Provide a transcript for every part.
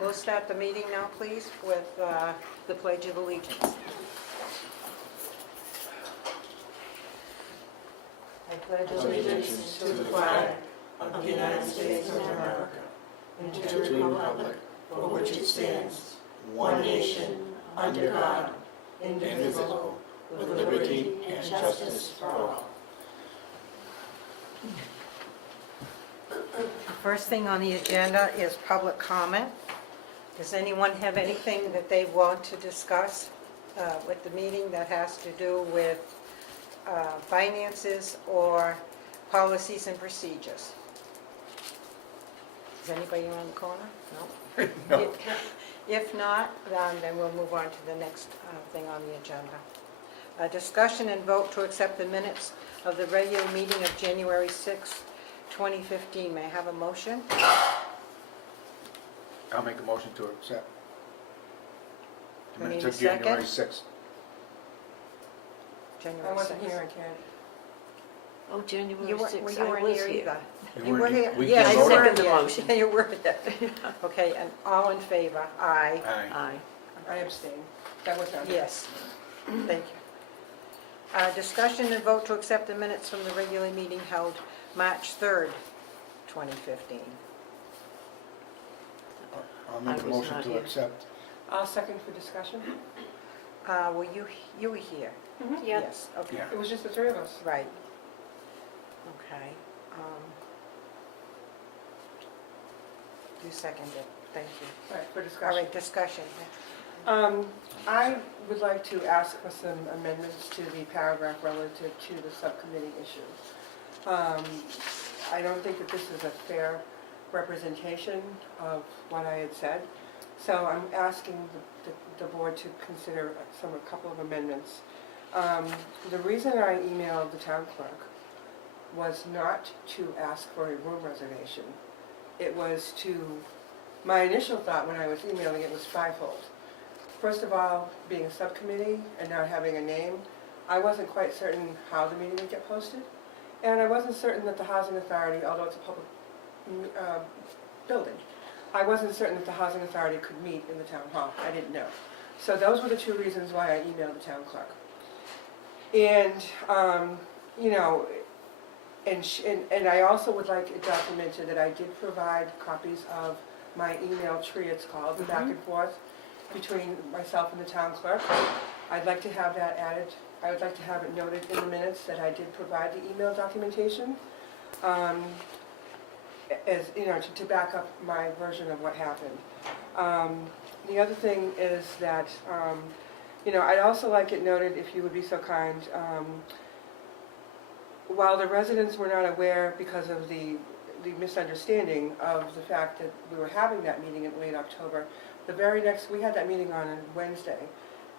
We'll start the meeting now, please, with the Pledge of Allegiance. I pledge Allegiance to the flag of the United States of America and to the republic for which it stands, one nation, under God, indivisible, with liberty and justice for all. The first thing on the agenda is public comment. Does anyone have anything that they want to discuss with the meeting that has to do with finances or policies and procedures? Is anybody around the corner? No? No. If not, then we'll move on to the next thing on the agenda. Discussion and vote to accept the minutes of the regular meeting of January 6, 2015. May I have a motion? I'll make a motion to accept. We need Minutes a of January second? 6th. January I wasn't 6th. here, I can't. Oh, January You 6th, weren't, I you weren't was here either. You You weren't were here. here. We Yes, can't you vote on were it. Second the here. motion. Yeah, you were there. Okay, and all in favor? Aye. Aye. Aye. I abstain. That was not. Yes. Thank you. Discussion and vote to accept the minutes from the regular meeting held March 3rd, 2015. I'll make I a was motion not to here. accept. I'll second for discussion. Were you were here? Yep. Yes, okay. Yeah. It was just the three of us. Right. Okay. You seconded, thank you. Right, for All discussion. right, discussion. I would like to ask for some amendments to the paragraph relative to the subcommittee issue. I don't think that this is a fair representation of what I had said, so I'm asking the board to consider a couple of amendments. The reason I emailed the town clerk was not to ask for a room reservation. It was my initial thought when I was emailing it was fivefold. First of all, being a subcommittee and not having a name, I wasn't quite certain how the meeting would get posted. And I wasn't certain that the Housing Authority, although it's a public building, I wasn't certain that the Housing Authority could meet in the town hall. I didn't know. So those were the two reasons why I emailed the town clerk. And, you know, and I also would like it documented that I did provide copies of my email tree, it's called, the back and forth between myself and the town clerk. I'd like to have that added. I would like to have it noted in the minutes that I did provide the email documentation, as, you know, to back up my version of what happened. The other thing is that, you know, I'd also like it noted, if you would be so kind, while the residents were not aware because of the misunderstanding of the fact that we were having that meeting in late October, we had that meeting on a Wednesday,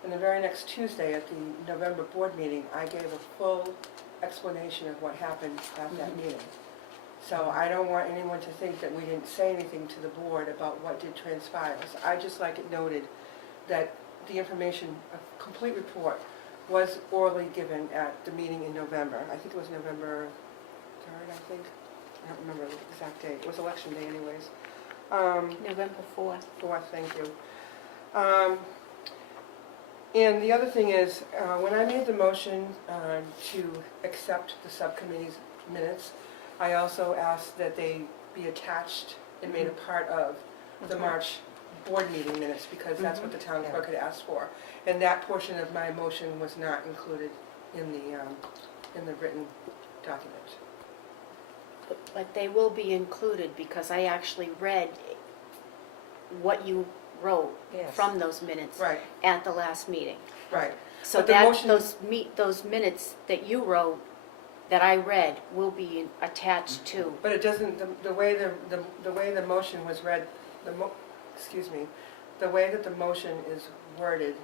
and the very next Tuesday at the November board meeting, I gave a full explanation of what happened at that meeting. So I don't want anyone to think that we didn't say anything to the board about what did transpire. So I just like it noted that the information, a complete report, was orally given at the meeting in November. I think it was November 3rd, I think. I don't remember the exact date. It was election day anyways. November 4th. 4th, thank you. And the other thing is, when I made the motion to accept the subcommittee's minutes, I also asked that they be attached and made a part of the March board meeting minutes, because that's what the town clerk had asked for. And that portion of my motion was not included in the written document. But they will be included because I actually read what you wrote Yes. from those minutes Right, at the last meeting. right. So But the that, motion- those minutes that you wrote, that I read, will be attached to. But it doesn't, the way the motion was read, the way that the motion is worded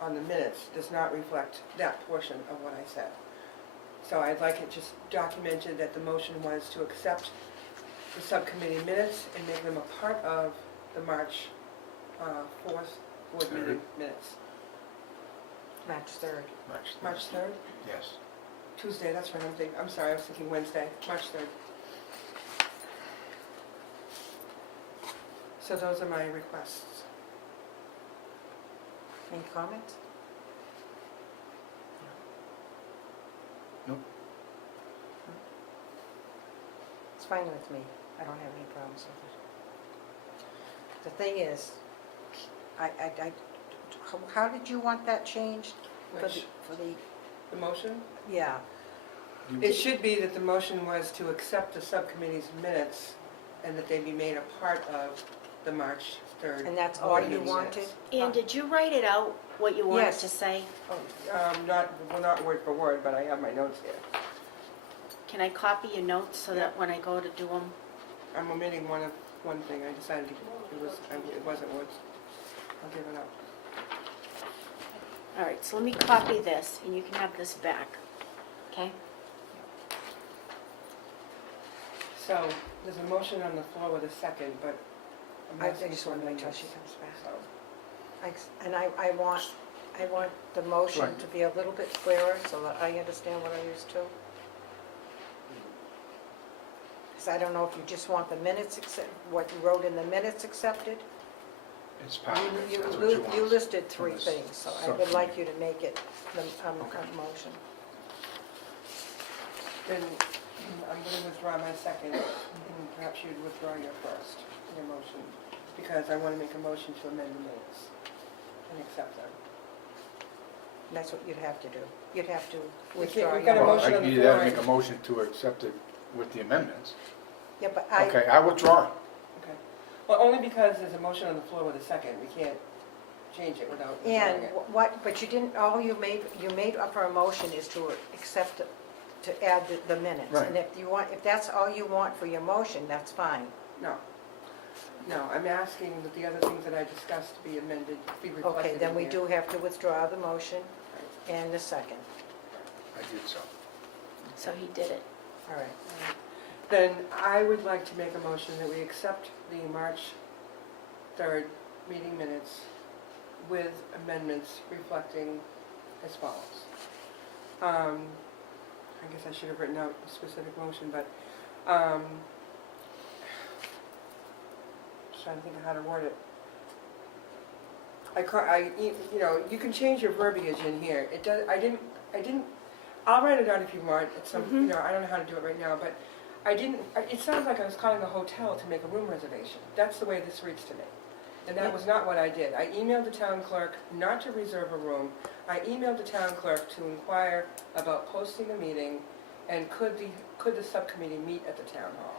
on the minutes does not reflect that portion of what I said. So I'd like it just documented that the motion was to accept the subcommittee minutes and make them a part of the March 4th board meeting minutes. March 3rd. March 3rd? Yes. Tuesday, that's right, I'm sorry, I was thinking Wednesday, March 3rd. So those are my requests. Any comments? Nope. It's fine with me. I don't have any problems with it. The thing is, how did you want that changed? Which, For the, the motion? yeah, It should be that the motion was to accept the subcommittee's minutes and that they be made a part of the March 3rd. and that's all board you meeting wanted? minutes. Ann, did you write it out, what you wanted Yes. to say? Not word for word, but I have my notes here. Can I copy your notes so that when I go to do them? I'm omitting one thing, I decided it wasn't words. I'll give it up. All right, so let me copy this, and you can have this back, okay? So, there's a motion on the floor with a second, but I'm I asking just for want to wait till amendments. she comes back. So, And I want the motion Right. to be a little bit clearer so that I understand what I'm used to. Because I don't know if you just want the minutes, what you wrote in the minutes accepted. It's part of it, You- that's you- what you You want. listed three From this things, so I would like you to make it a Okay. motion. then I'm going to withdraw my second, and perhaps you'd withdraw your first, your motion, because I want to make a motion to amend the minutes and accept them. And that's what you'd have to do. You'd have to We can't- withdraw we've got a your Well, motion. motion I on the can either floor. make a motion to accept it with the amendments. Yeah, but Okay, I withdraw. Okay. Well, only because there's a motion on the floor with a second, we can't change it without withdrawing And it. but you didn't, all you made up for a motion is to accept, to add the minutes. Right. And if that's all you want for your motion, that's fine. No, I'm asking that the other things that I discussed be amended, be reflected Okay, then in we here. do have to withdraw the motion and the second. I did so. So he did it. All right. Then I would like to make a motion that we accept the March 3rd meeting minutes with amendments reflecting as follows. I guess I should have written out a specific motion, but just trying to think of how to word it. You can change your verbiage in here. It does, I didn't, I'll write it out if you want, at some, I don't know how to do it right now, but it sounds like I was calling a hotel to make a room reservation. That's the way this reads to me. And that was not what I did. I emailed the town clerk not to reserve a room. I emailed the town clerk to inquire about posting a meeting, and could the subcommittee meet at the town hall?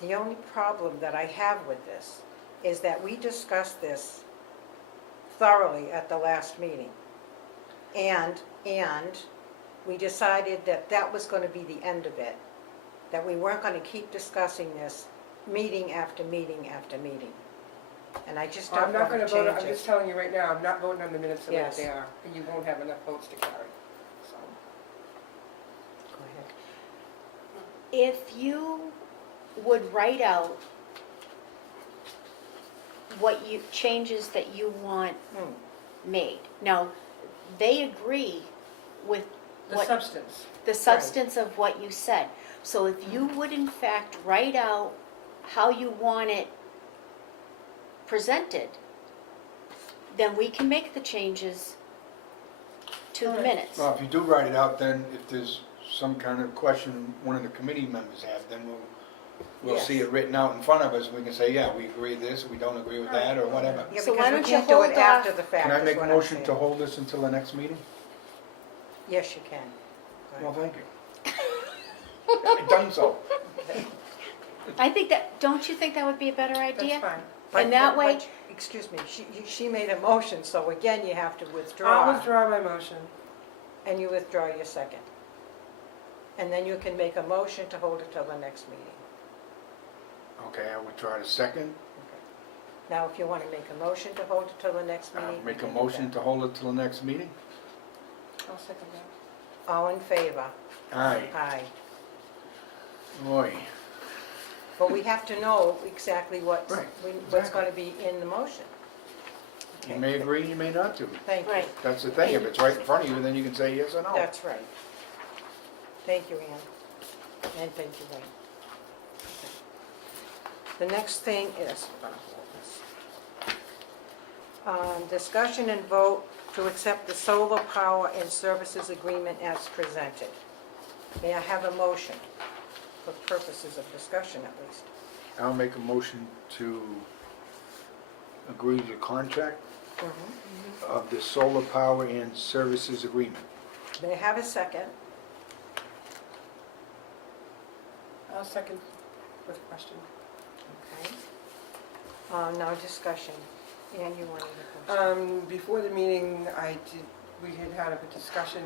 The only problem that I have with this is that we discussed this thoroughly at the last meeting. And we decided that that was going to be the end of it, that we weren't going to keep discussing this meeting after meeting after meeting. And I just I'm don't not want going to to vote, change I'm it. just telling you right now, I'm not voting on the minutes the way Yes. they are, and you won't have enough votes to carry. So, Go ahead. If you would write out changes that you want made. Now, they agree with the what substance. the substance of what you said. So if you would in fact write out how you want it presented, then we can make the changes to the Okay. minutes. Well, if you do write it out, then if there's some kind of question one of the committee members have, then we'll Yes. see it written out in front of us, and we can say, yeah, we agree with this, we don't agree with that, or whatever. Yeah, So because why we don't you can't do it hold after off- the fact, Can I is make a what I'm motion to saying. hold this until the next meeting? Yes, you can. Go Well, ahead. thank you. I've done so. Don't you think that would be a better idea? That's fine. And that way- Excuse me, she made a motion, so again, you have to I'll withdraw. withdraw my motion. And you withdraw your second. And then you can make a motion to hold it till the next meeting. Okay, I would try the second. Now, if you want to make a motion to hold it till the next meeting. you Make a can do motion that. to hold it till the next meeting? I'll second that. All in favor? Aye. Aye. Boy. But we have to know exactly what's Right, going exactly. to be in the motion. You may agree, you may not to. Thank you. Right. That's the thing, if it's right in front of you, then you can say yes or no. That's right. Thank you, Ann. And thank you, Wayne. Okay. The next thing is, I'm gonna hold this. Discussion and vote to accept the solar power and services agreement as presented. May I have a motion for purposes of discussion at least? I'll make a motion to agree to the contract of the solar power and services agreement. May I have a second? I'll second with a question. Okay. Now discussion. Ann, you wanted to go? Before the meeting, we had a discussion,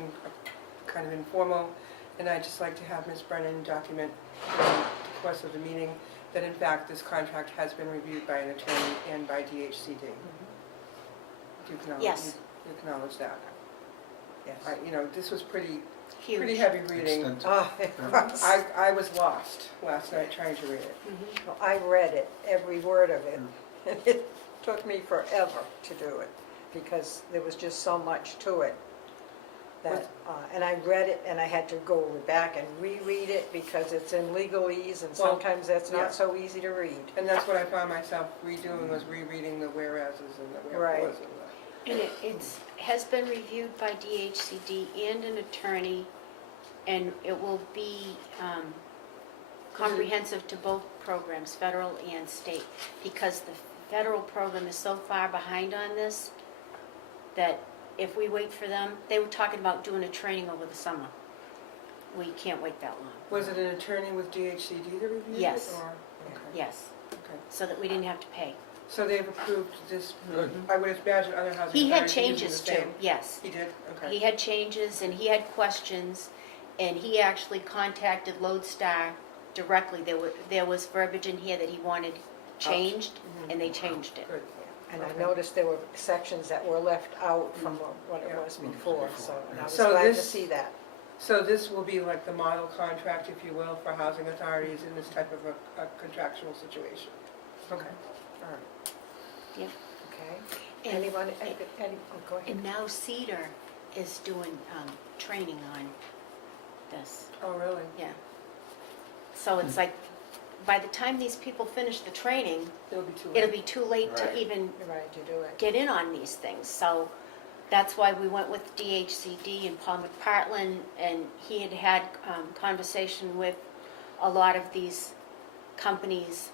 kind of informal, and I'd just like to have Ms. Brennan document during the course of the meeting that in fact this contract has been reviewed by an attorney and by DHCD. Do you acknowledge? Yes. You acknowledge that? Yes. This was pretty Huge. heavy reading. Extensive. Oh, it was. I was lost last night trying to read it. Mhm. Well, I read it, every word of it, and it took me forever to do it, because there was just so much to it. That, and I read it, and I had to go back and reread it, because it's in legalese, and Well, sometimes that's yeah. not so easy to read. And that's what I found myself redoing, was rereading the whereases and the Right. wherefores and And has been reviewed by DHCD and an attorney, and it will be comprehensive to both programs, federal and state, because the federal program is so far behind on this that if we wait for them, they were talking about doing a training over the summer. We can't wait that long. Was it an attorney with DHCD that reviewed it? Yes. Or- okay, Yes, okay. so that we didn't have to pay. So they've approved this, Good. I would imagine other housing He had authorities are using changes the too, same. yes. He did? He Okay. had changes and he had questions, and he actually contacted Lodestar directly. There was verbiage in here that he wanted changed, and they changed it. Good. And I Okay. noticed there were sections that were left out from what it Yeah. was before, so, and I was So glad to this- see that. So this will be like the model contract, if you will, for housing authorities in this type of a contractual situation? Okay, all right. Yep. Okay. And- Anyone, go ahead. And now Cedar is doing training on this, Oh, really? yeah. So it's like, by the time these people finish the training, It'll be too late. it'll be too late to Right. even You're right, to do it. get in on these things. So that's why we went with DHCD and Paul McPartlin, and he had conversation with a lot of these companies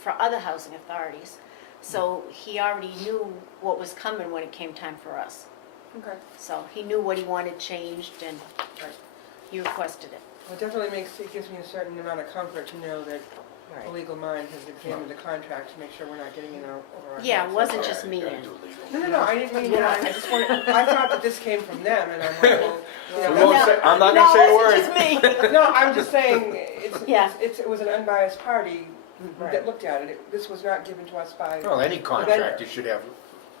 for other housing authorities. So he already knew what was coming when it came time for us. Okay. So he knew what he wanted changed, and Right. he requested it. Well, it definitely gives me a certain amount of comfort to know that a Right. legal mind has examined the contract to make sure we're not getting in over our heads. Yeah, it wasn't All just right, me, gotta Ann. do legal. No, I didn't mean that. I just wanted, I thought that this came from them, and I'm like, well, We you know, won't that's- say- I'm not gonna say a No, word. it wasn't just me. no, I'm just saying, Yeah. it was an unbiased party Right. that looked at it. This was not given to us by, Well, any contractor should have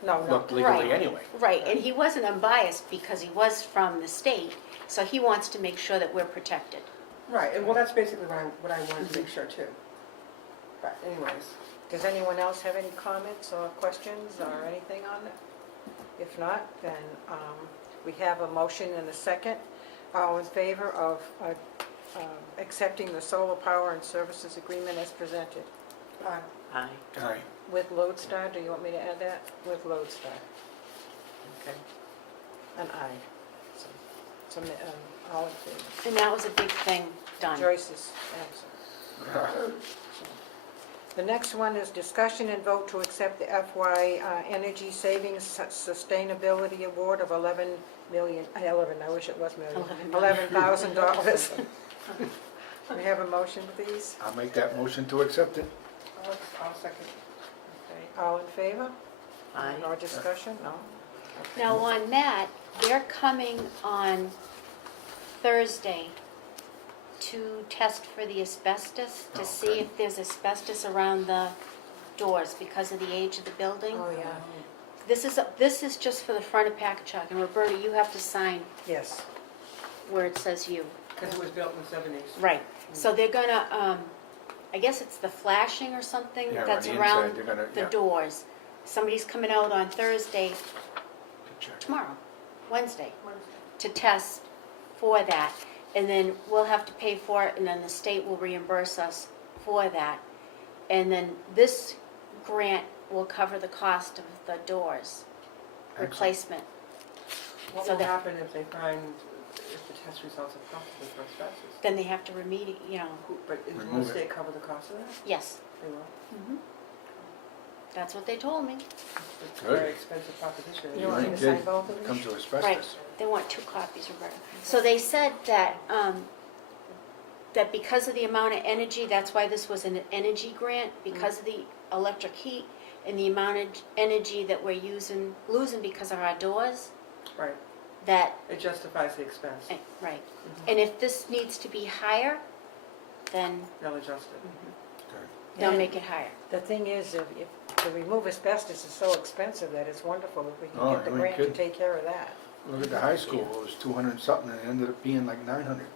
No, no. looked legally Right. anyway. Right, and he wasn't unbiased because he was from the state, so he wants to make sure that we're protected. right, and well, that's basically what I wanted to make sure too. But anyways, Does anyone else have any comments or questions or anything on it? If not, then we have a motion and a second. All in favor of accepting the solar power and services agreement as presented? aye. Aye. Aye. With Lodestar, do you want me to add that? With Lodestar. Okay. An aye. So, all in favor. And that was a big thing done. Joyce's absent. The next one is discussion and vote to accept the FY Energy Savings Sustainability Award of 11 million, 11, I wish it was million, $11,000. We have a motion, please. I'll make that motion to accept it. I'll second. Okay, all in favor? Aye. No discussion? No? Now on that, they're coming on Thursday to test for the asbestos, to see Okay. if there's asbestos around the doors because of the age of the building. Oh, yeah, This is just for the front of Packagug, and Roberta, you have to sign yes. where it says you. Because it was built in the 70s. Right, so they're gonna, I guess it's the flashing or something Yeah, that's on the around inside, they're gonna- the yeah. doors. Somebody's coming out on Thursday, To check. tomorrow, Wednesday, to test for that. And then we'll have to pay for it, and then the state will reimburse us for that. And then this grant will cover the cost of the doors replacement. What So will that- happen if they find, if the test results are positive for asbestos? Then they have to remediate, you know, But will Remove the it. state cover the cost of that? yes. They will. Mhm. That's what they told me. It's a Good. very expensive proposition. You want me to Did- sign both of these? Comes to Right, asbestos. they want 2 copies, Roberta. So they said that, that because of the amount of energy, that's why this was an energy grant, because of the electric heat and the amount of energy that we're losing because of our doors, Right, that, it justifies the expense. right. And if this needs to be higher, then They'll adjust it. Okay. they'll And make it higher. The thing is, if to remove asbestos is so expensive that it's wonderful if we Oh, can get the you ain't grant to kidding. take care of that. Look at the high school, it was 200 and something, and it ended up being like 900.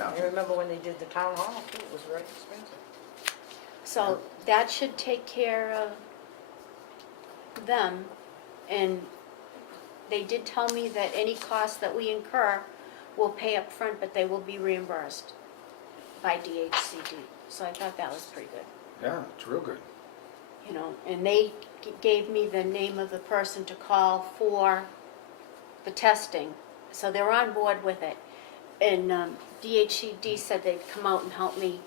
I remember when they did the town hall too, it was very expensive. So that should take care of them. And they did tell me that any cost that we incur, we'll pay up front, but they will be reimbursed by DHCD. So I thought that was pretty good, Yeah, it's real good. you know. And they gave me the name of the person to call for the testing. So they're on board with it. And DHCD said they'd come out and help me,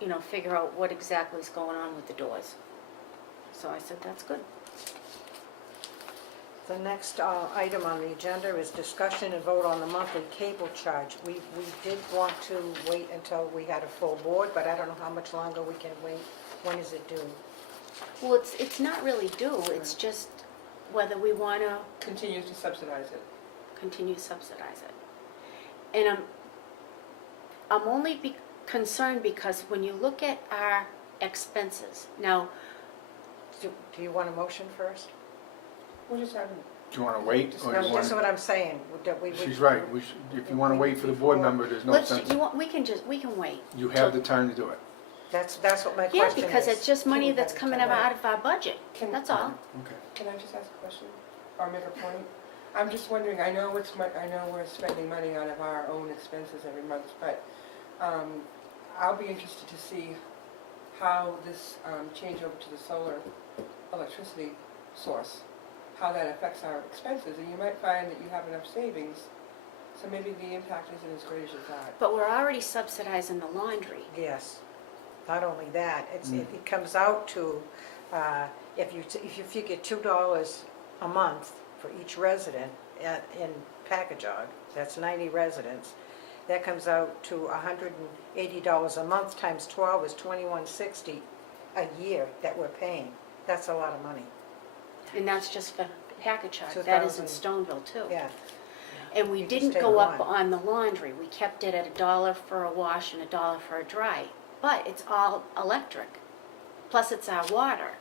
you know, figure out what exactly is going on with the doors. So I said, that's good. The next item on the agenda is discussion and vote on the monthly cable charge. We did want to wait until we had a full board, but I don't know how much longer we can wait. When is it due? Well, it's not really due, it's just whether we want to Continue to subsidize it. continue to subsidize it. And I'm only concerned because when you look at our expenses, now, Do you want a motion first? We're just having, Do you want to wait, or do you That's want? what I'm saying. that we- She's right, we should, if you want to wait for the board member, there's no let's, sense. we can wait. You have the time to do it. That's what my Yeah, question is. because it's just money Can we that's have it coming done? out of our budget, Can- that's all. Okay. can I just ask a question or make a point? I'm just wondering, I know I know we're spending money out of our own expenses every month, but I'll be interested to see how this change over to the solar electricity source, how that affects our expenses. And you might find that you have enough savings, so maybe the impact isn't as great as you thought. But we're already subsidizing the laundry. Yes. Not only that, Mm. it comes out to, if you figure $2 a month for each resident in Packagug, that's 90 residents, that comes out to $180 a month times 12 is $21.60 a year that we're paying. That's a lot of money. And that's just for package charge, 2,000. that is in Stoneville too. Yeah. And we You just didn't take go up one. on the laundry, we kept it at $1 for a wash and $1 for a dry. But it's all electric, plus it's our water.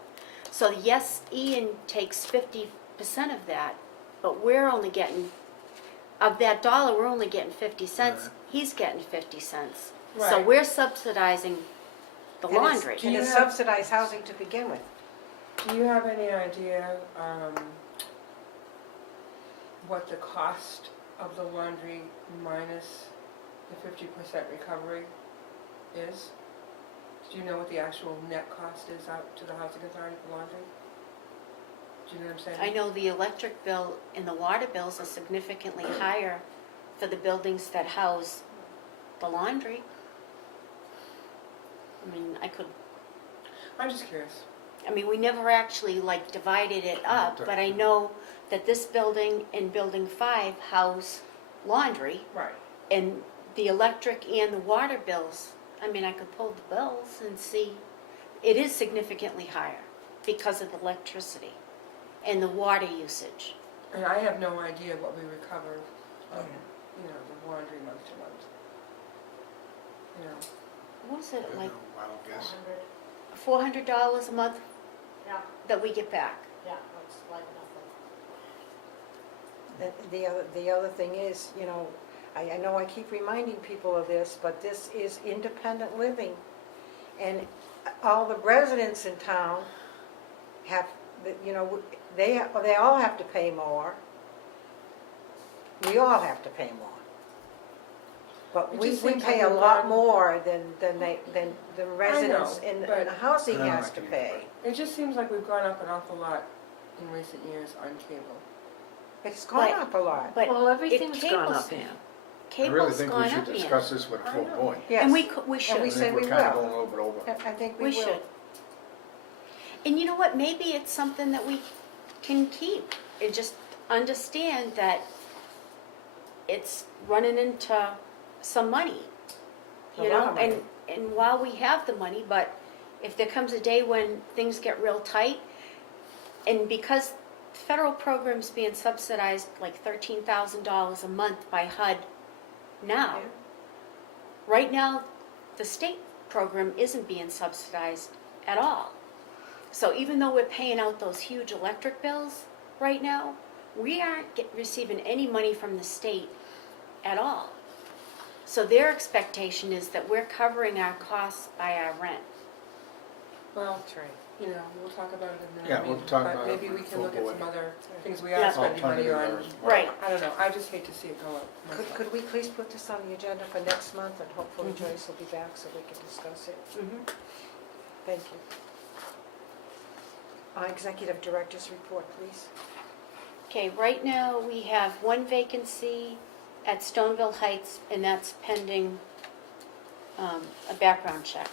So yes, Ian takes 50% of that, but we're only getting, of that dollar, we're only getting 50 cents. Right. He's getting 50 cents. So Right. we're subsidizing the And it's- laundry. Do And you it's have- subsidized housing to begin with. Do you have any idea what the cost of the laundry minus the 50% recovery is? Do you know what the actual net cost is out to the housing authority for laundry? Do you know what I'm saying? I know the electric bill and the water bills are significantly higher for the buildings that house the laundry. I mean, I'm just curious. we never actually like divided it up, but I know that this building and building 5 house laundry, Right. and the electric and the water bills, I could pull the bills and see, it is significantly higher because of the electricity and the water usage. And I have no idea what we recover, the laundry month to month. What was I it, don't like know, wild guess. $400 a month Yeah. that we get back? Yeah, that's like nothing. The other thing is, I know I keep reminding people of this, but this is independent living. And all the residents in town have, they all have to pay more. We all have to pay more. But It we just seems pay like a we've lot gone- more than the residents in but- the housing I know, has I to can- pay. It just seems like we've gone up an awful lot in recent years on cable. It's gone But- up a lot. But Well, everything's gone cable's- up, Pam. I really cable's think we gone should up, Ian. discuss this with a I full know. board. Yes. And we And should. we I say think we're we kind of will. going a little bit over. I think we We will. should. And you know what, maybe it's something that we can keep and just understand that it's running into some money. A You lot know, of money. and while we have the money, but if there comes a day when things get real tight, and because federal programs being subsidized like $13,000 a month by HUD now, Yeah. right now, the state program isn't being subsidized at all. So even though we're paying out those huge electric bills right now, we aren't receiving any money from the state at all. So their expectation is that we're covering our costs by our rent. Well, That's right. you know, we'll talk about it in a minute. Yeah, I mean, we'll talk but about it maybe we with can look at full some board. other things we Yeah. are spending money Alternative on. areas. Right. I don't know, I just hate to see it go up. myself. Could we please put this on the agenda for next month, and hopefully Mhm. Joyce will be back so we can discuss it? Mhm. Thank you. Executive Director's report, please. Okay, right now, we have one vacancy at Stoneville Heights, and that's pending a background check.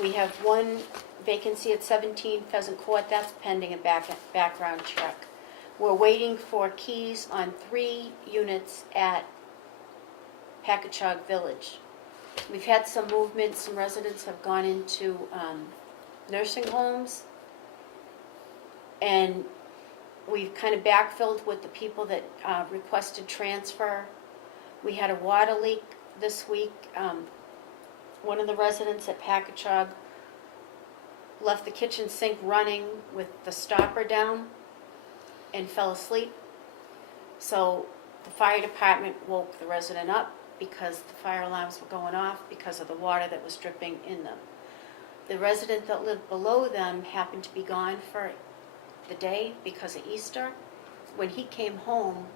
We have one vacancy at 17 Pheasant Court, that's pending a background check. We're waiting for keys on 3 units at Packagug Village. We've had some movement, some residents have gone into nursing homes, and we've kind of backfilled with the people that requested transfer. We had a water leak this week. One of the residents at Packagug left the kitchen sink running with the stopper down and fell asleep. So the fire department woke the resident up because the fire alarms were going off because of the water that was dripping in them. The resident that lived below them happened to be gone for the day because of Easter. When he came home,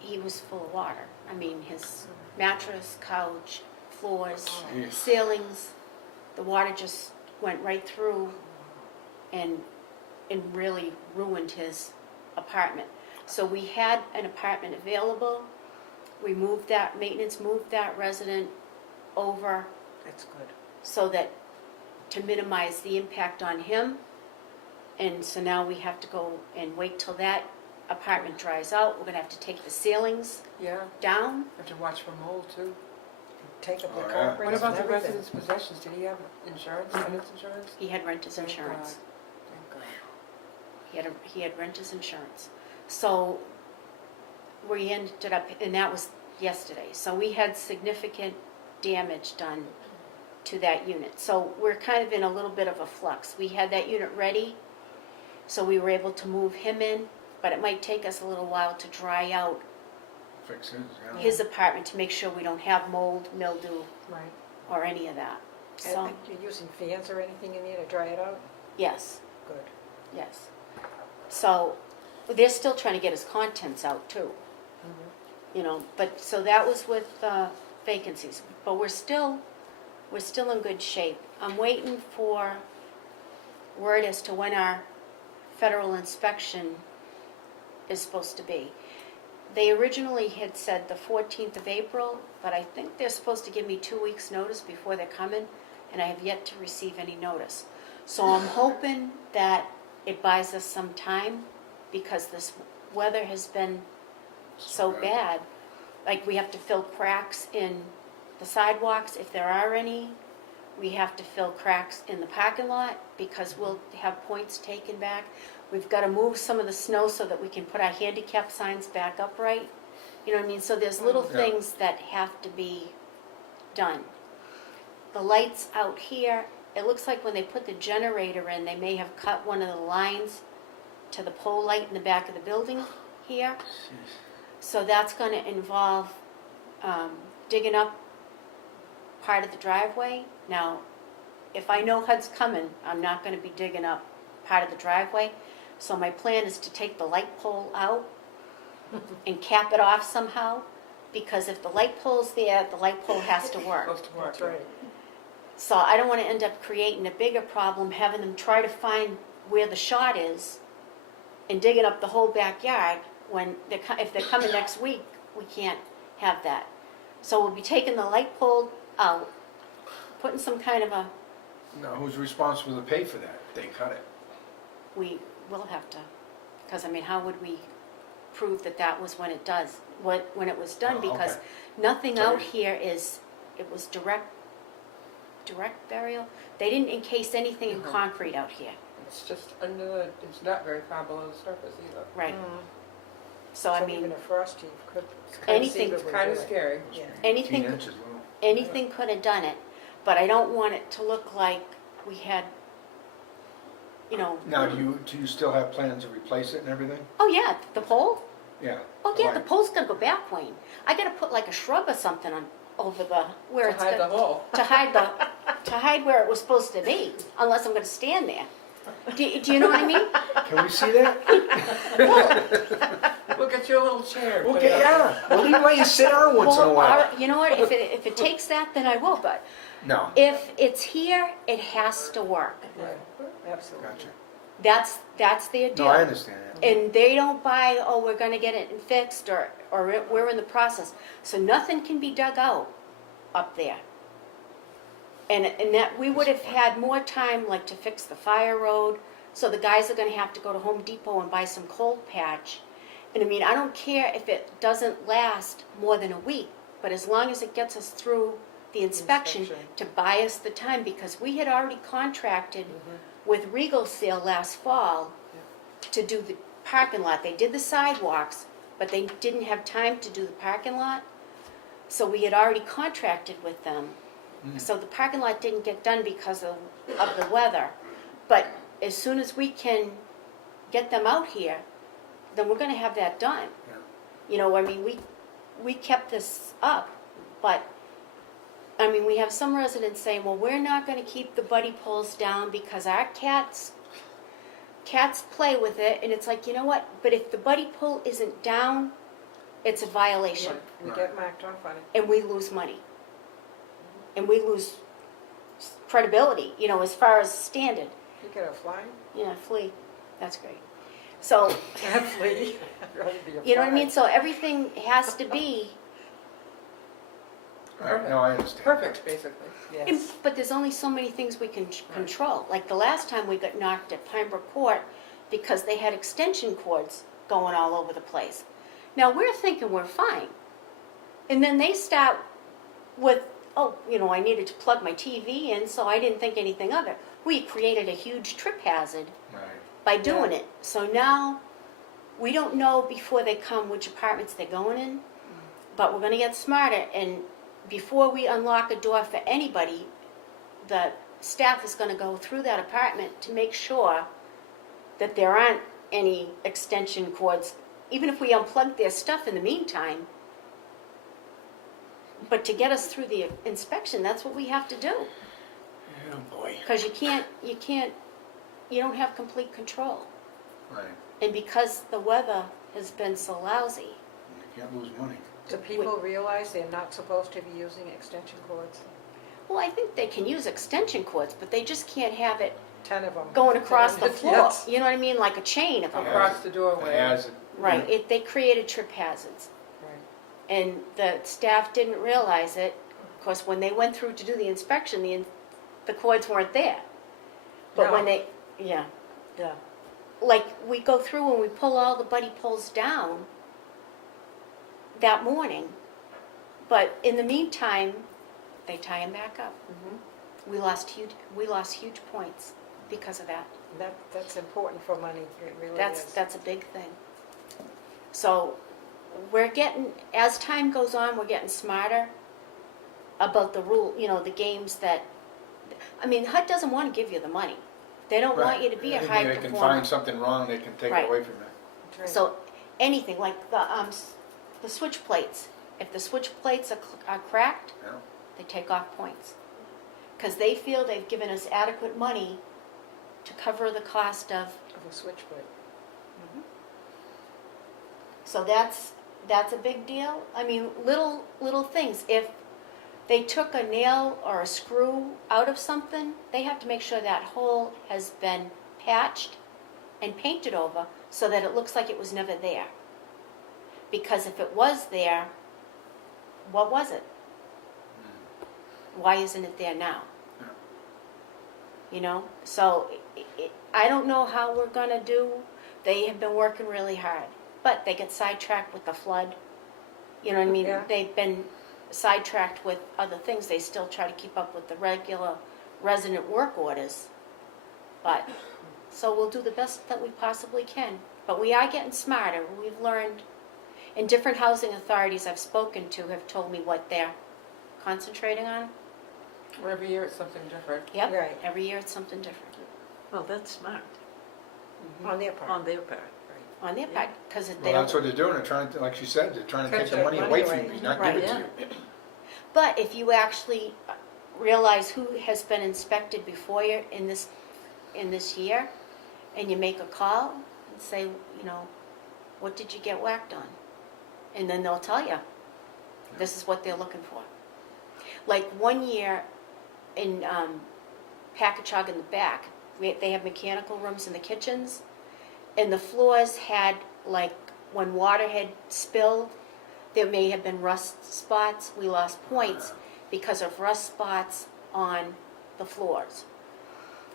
he was full of water. I mean, his mattress, couch, floors, Jeez. ceilings, the water just went right through and really ruined his apartment. So we had an apartment available. We moved that, maintenance moved that resident over That's good. so that, to minimize the impact on him. And so now we have to go and wait till that apartment dries out. We're gonna have to take the ceilings Yeah, down. have to watch for mold too. Take up the Oh, yeah. carpets What and about the everything. resident's possessions? Did he have insurance, tenant's insurance? He had renter's Thank insurance. God. Thank God. He had renter's insurance. So we ended up, and that was yesterday, so we had significant damage done to that unit. So we're kind of in a little bit of a flux. We had that unit ready, so we were able to move him in, but it might take us a little while to dry out Fix his, yeah. his apartment to make sure we don't have mold, mildew, Right. or any of that. So, And you're using fans or anything in there to dry it out? yes, Good. yes. So they're still trying to get his contents out too. You know, but, so that was with vacancies, but we're still in good shape. I'm waiting for word as to when our federal inspection is supposed to be. They originally had said the 14th of April, but I think they're supposed to give me 2 weeks' notice before they're coming, and I have yet to receive any notice. So I'm hoping that it buys us some time, because this weather has been so bad. Like, we have to fill cracks in the sidewalks if there are any. We have to fill cracks in the parking lot because we'll have points taken back. We've got to move some of the snow so that we can put our handicap signs back upright. You know what I mean? So there's little Yeah. things that have to be done. The lights out here, it looks like when they put the generator in, they may have cut one of the lines to the pole light in the back of the building here. Jeez. So that's going to involve digging up part of the driveway. Now, if I know HUD's coming, I'm not going to be digging up part of the driveway. So my plan is to take the light pole out and cap it off somehow because if the light pole's there, the light pole has to work. Supposed to work. That's right. So I don't want to end up creating a bigger problem, having them try to find where the shot is and digging up the whole backyard when if they're coming next week, we can't have that. So we'll be taking the light pole out, putting some kind of a, Now, who's responsible to pay for that? They cut it. we will have to, because I mean, how would we prove that that was when it does, when it was done? Oh, Because okay. nothing Sorry. out here is, it was direct burial. They didn't encase anything in Mhm. concrete out here, It's just under the, it's not very far below the surface either. right? Mm. So I even mean, a frost heave could Anything- It's kind of scary. Yeah. 18 anything, inches low. anything could have done it, but I don't want it to look like we had, you know, Now, do you still have plans to replace it and everything? oh yeah, the pole? Yeah. Oh yeah, the light. pole's gonna go back, Wayne. I gotta put like a shrub or something on, over the, where To it's hide the gonna, hole. to hide where it was supposed to be, unless I'm gonna stand there. Do you know what I mean? Can we see that? We'll get you a little chair. We'll put get, it up. yeah, we'll even let you sit down once in a Well, while. you know what, if it takes that, then I will, but No, if it's here, it has to work. Right, absolutely. gotcha. That's their deal. No, I understand that. And they don't buy, oh, we're gonna get it fixed, or we're in the process. So nothing can be dug out up there. And that, we would have had more time, like, to fix the fire road, so the guys are gonna have to go to Home Depot and buy some cold patch. And I mean, I don't care if it doesn't last more than a week, but as long as it gets us through the inspection, to buy us the time, because we had already contracted with Regal Seal last fall to do the parking lot. They did the sidewalks, but they didn't have time to do the parking lot. So we had already contracted with them. So the parking lot didn't get done because of the weather. But as soon as we can get them out here, then we're gonna have that done. Yeah. You know, I mean, we kept this up, but, I mean, we have some residents saying, well, we're not gonna keep the buddy poles down because our cats play with it, and it's like, you know what, but if the buddy pole isn't down, it's a violation, We get marked off on it. and we lose money. And we lose credibility, you know, as far as standard. You get a fly? Yeah, flea, that's great. So, A flea? I'd rather be a you know what I fly. mean, so everything has to be, All right, no, I understand. Perfect, basically. Yes. but there's only so many things we can control. Like the last time we got knocked at Pine Brook Court because they had extension cords going all over the place. Now, we're thinking we're fine. And then they start with, oh, you know, I needed to plug my TV in, so I didn't think anything of it. We created a huge trip hazard Right. by doing it. So now, we don't know before they come which apartments they're going in, but we're gonna get smarter, and before we unlock a door for anybody, the staff is gonna go through that apartment to make sure that there aren't any extension cords, even if we unplug their stuff in the meantime. But to get us through the inspection, that's what we have to do, Oh, boy. because you don't have complete control. Right. And because the weather has been so lousy, You can't lose money. Do people realize they're not supposed to be using extension cords? well, I think they can use extension cords, but they just can't have it 10 of them. going across the floor. Yes. You know what I mean? Like a chain of them. Across the doorway. It has, Right, they created trip hazards. Right. And the staff didn't realize it. Of course, when they went through to do the inspection, the cords weren't there. But when No. yeah. Yeah. Like, we go through and we pull all the buddy poles down that morning. But in the meantime, they tie them back up. Mhm. We lost huge points because of that. That's important for money, it really is. That's a big thing. So we're getting, as time goes on, we're getting smarter about the rule, you know, the games that, I mean, HUD doesn't want to give you the money. They don't want you to be a high They can performer. find something wrong, they can take Right. it away from you. That's right. So anything, like the switch plates, if the switch plates are cracked, Yeah. they take off points. Because they feel they've given us adequate money to cover the cost of, Of a switchblade. so that's that's a big deal. I mean, little things. If they took a nail or a screw out of something, they have to make sure that hole has been patched and painted over so that it looks like it was never there. Because if it was there, what was it? Why isn't it there now? Yeah. You know, so I don't know how we're gonna do. They have been working really hard, but they get sidetracked with the flood. You know what I mean? Yeah. They've been sidetracked with other things. They still try to keep up with the regular resident work orders. But, so we'll do the best that we possibly can. But we are getting smarter. We've learned, and different housing authorities I've spoken to have told me what they're concentrating on. Well, every year it's something different. Yep, Right. every year it's something different. Well, that's smart On their part. on their part. On their part, because they Well, that's don't. what they're doing, they're trying to, like she said, they're trying to take the Cut money your away money from away. you, not give Right. it to you. But if you actually realize who has been inspected before you in this year, and you make a call and say, you know, what did you get whacked on? And then they'll tell you, this is what they're looking for. Like one year in Packagug in the back, they have mechanical rooms in the kitchens, and the floors had, like, when water had spilled, there may have been rust spots. We lost points because of rust spots on the floors.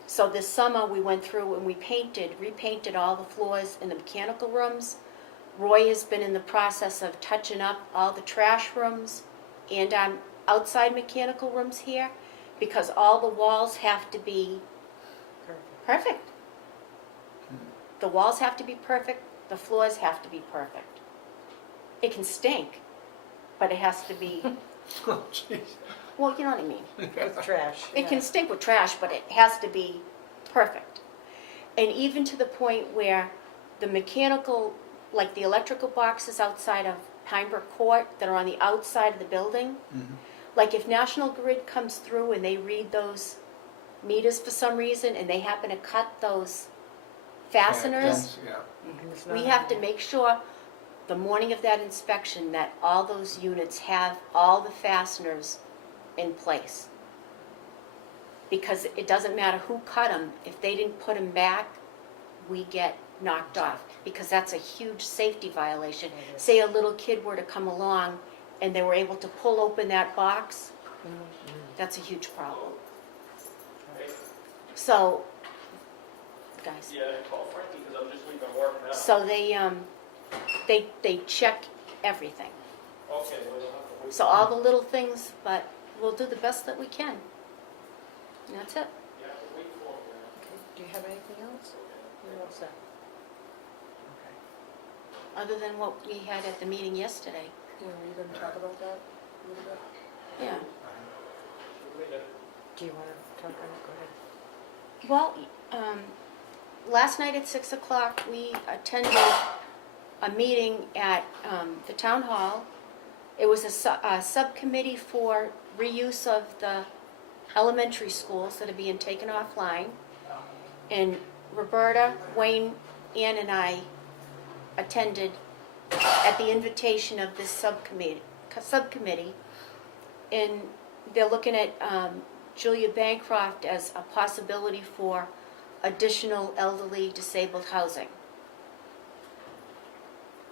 So this summer, we went through and we repainted all the floors in the mechanical rooms. Roy has been in the process of touching up all the trash rooms and outside mechanical rooms here, because all the walls have to be perfect. The walls have to be perfect, the floors have to be perfect. It can stink, but it has to be, Oh, jeez. well, you know what I mean. With trash. It can stink with trash, but it has to be perfect. And even to the point where the mechanical, like the electrical boxes outside of Pinebrook Court that are on the outside of the building, like if National Grid comes through and they read those meters for some reason and they happen to cut those fasteners, Yeah, It's we not- have to make sure the morning of that inspection that all those units have all the fasteners in place. Because it doesn't matter who cut them, if they didn't put them back, we get knocked off, because that's a huge safety violation. It is. Say a little kid were to come along and they were able to pull open that box, that's a huge problem. So, guys, Yeah, call Frankie because I'm just leaving work now. so they check everything. Okay, well, you'll have to wait. So all the little things, but we'll do the best that we can. And that's it. You have to wait for it. Okay. Do you have anything else? You're all set. Okay. Other than what we had at the meeting yesterday. Yeah, were you going to talk about that a little bit? Yeah. Do you want to talk on it? Go ahead. Well, last night at 6 o'clock, we attended a meeting at the town hall. It was a subcommittee for reuse of the elementary schools that are being taken offline. And Roberta, Wayne, Ann, and I attended at the invitation of this subcommittee. And they're looking at Julia Bancroft as a possibility for additional elderly disabled housing.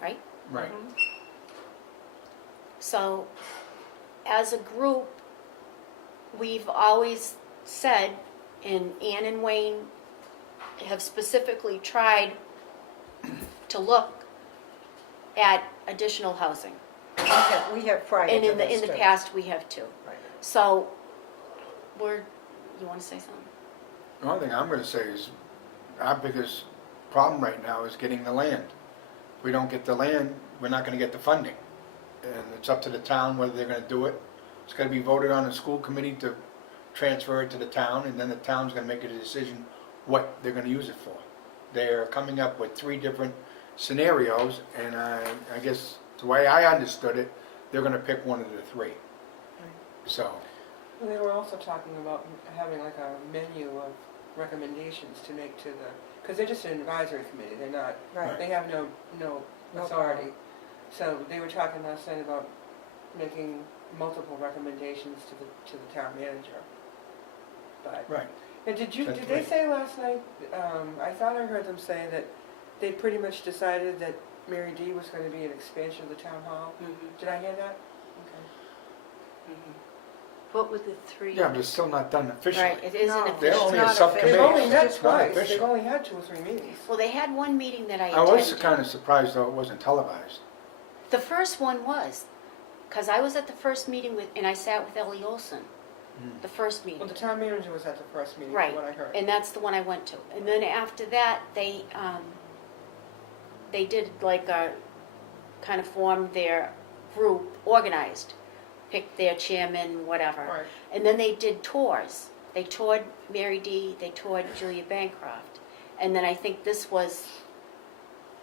Right? right. So, as a group, we've always said, and Ann and Wayne have specifically tried to look at additional housing. We have prior to And in this, the too. past, we have too. Right. So, you want to say something? The only thing I'm gonna say is, our biggest problem right now is getting the land. If we don't get the land, we're not gonna get the funding. And it's up to the town whether they're gonna do it. It's gonna be voted on in the school committee to transfer it to the town, and then the town's gonna make a decision what they're gonna use it for. They're coming up with 3 different scenarios, and I guess, the way I understood it, they're gonna pick one of the 3. So, Well, they were also talking about having like a menu of recommendations to make to the, because they're just an advisory committee, they're not, Right. they have no No authority. So they were talking last night about making multiple recommendations to the town manager. But, Right. and did they Right. say last night, I thought I heard them say that they pretty much decided that Mary D was gonna be an expansion of the town hall? Mhm, Did I hear that? Okay. mhm. What were the three? Yeah, but it's still not done officially. Right, it isn't No. They're official. only a It's not subcommittee. They've only met It's not twice, they've official. only had 2 or 3 meetings. Well, they had one meeting that I I was attended. kind of surprised though it wasn't televised. The first one was, because I was at the first meeting with, and I sat with Ellie Olson, the first Well, meeting. the town manager was at the first meeting, Right, from what I heard. and that's the one I went to. And then after that, they did like a, kind of formed their group, organized, picked their chairman, whatever. Right. And then they did tours. They toured Mary D., they toured Julia Bancroft. And then I think this was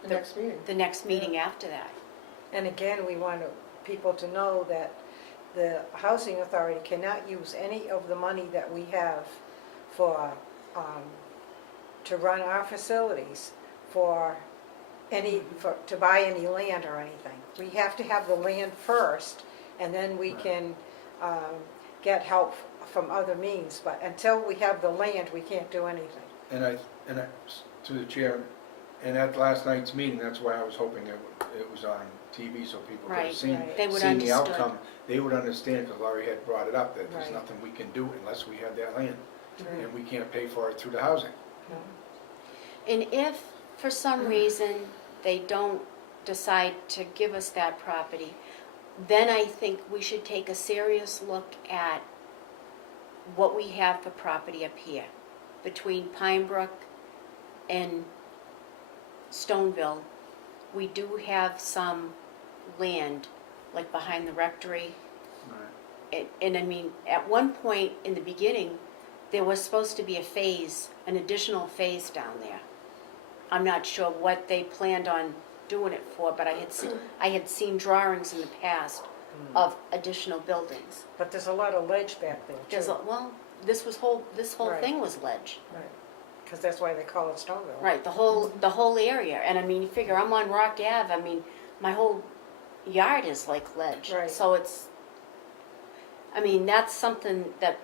The next meeting. the next meeting after that. And again, we want people to know that the Housing Authority cannot use any of the money that we have for, to run our facilities for to buy any land or anything. We have to have the land first, and then we Right. can get help from other means. But until we have the land, we can't do anything. And I, to the chair, and at last night's meeting, that's why I was hoping it was on TV so people could have Right, seen, right. They would seen the understood. outcome. They would understand, because Laurie had brought it up, that there's Right. nothing we can do unless we have that land. Right. And we can't pay for it through the housing. And if, for some reason, they don't decide to give us that property, then I think we should take a serious look at what we have for property up here, between Pine Brook and Stoneville. We do have some land, like behind the rectory. And I mean, at one point in the beginning, there was supposed to be a phase, an additional phase down there. I'm not sure what they planned on doing it for, but I had seen drawings in the past of additional buildings. But there's a lot of ledge back there, There's too. a, well, this whole Right. thing was ledge. Because that's why they call it Stoneville. Right, the whole area. And I mean, you figure I'm on Rock Ave, I mean, my whole yard is like ledge. Right. So it's, I mean, that's something that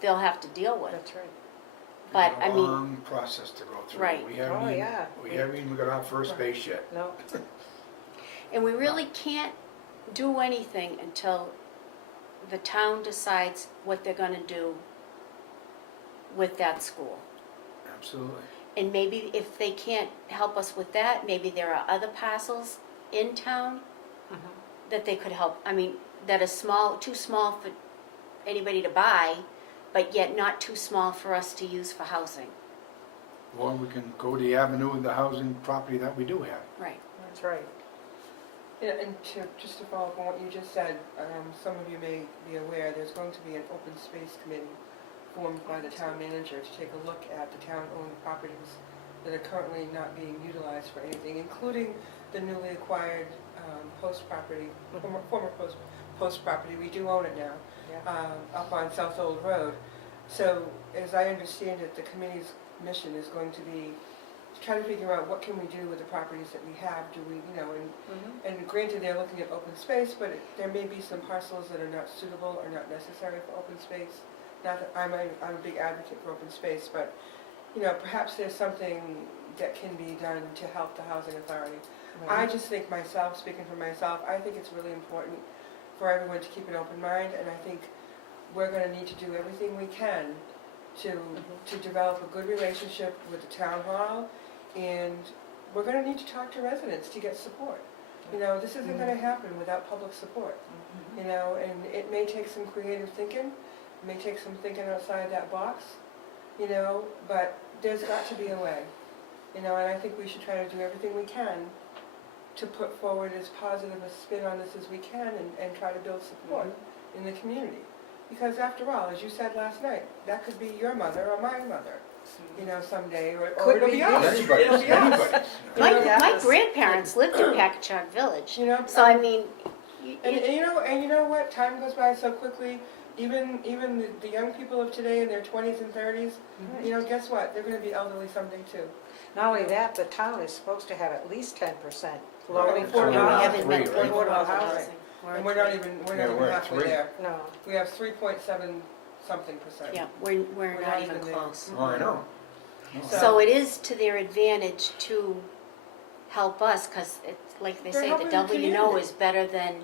they'll have to deal with. That's right. But, It's a I mean- long process to go through. Right. We haven't Oh, even- yeah. We haven't even got our first base yet. No, And we really can't do anything until the town decides what they're gonna do with that school. Absolutely. And maybe if they can't help us with that, maybe there are other parcels in town that they could help. I mean, that are small, too small for anybody to buy, but yet not too small for us to use for housing. Or we can go the avenue of the housing property that we do have. Right. that's right. Yeah, and just to follow up on what you just said, some of you may be aware, there's going to be an open space committee formed by the town manager to take a look at the town-owned properties that are currently not being utilized for anything, including the newly acquired post property, former post property. We do own it now, up on South Old Road. So, as I understand it, the committee's mission is going to be to try to figure out what can we do with the properties that we have. Do we, and granted, they're looking at open space, but there may be some parcels that are not suitable or not necessary for open space. Not that I'm a big advocate for open space, but, perhaps there's something that can be done to help the housing authority. I just think myself, speaking for myself, I think it's really important for everyone to keep an open mind, and I think we're gonna need to do everything we can to develop a good relationship with the town hall, and we're gonna need to talk to residents to get support. This isn't gonna happen without public support, and it may take some creative thinking, it may take some thinking outside that box, but there's got to be a way. And I think we should try to do everything we can to put forward as positive a spin on this as we can and try to build support in the community. Because after all, as you said last night, that could be your mother or my mother, someday, or Could it'll be be us. Anybody, It'll be us. anybody. My Yes. grandparents lived in Packagug Village, so I mean, And you know what? Time goes by so quickly. Even the young people of today in their 20s and 30s, guess what? They're going to be elderly someday too. Not only that, the town is supposed to have at least 10% low-income Affordable We around haven't housing. met three, right? affordable Affordable housing. housing. And we're not even we're at halfway 3. there. No, We have 3.7 something percent. Yeah, we're not even there. close. Oh, I know. So it is to their advantage to help us, because it's, like they They're say, the helping the devil you know community. is better than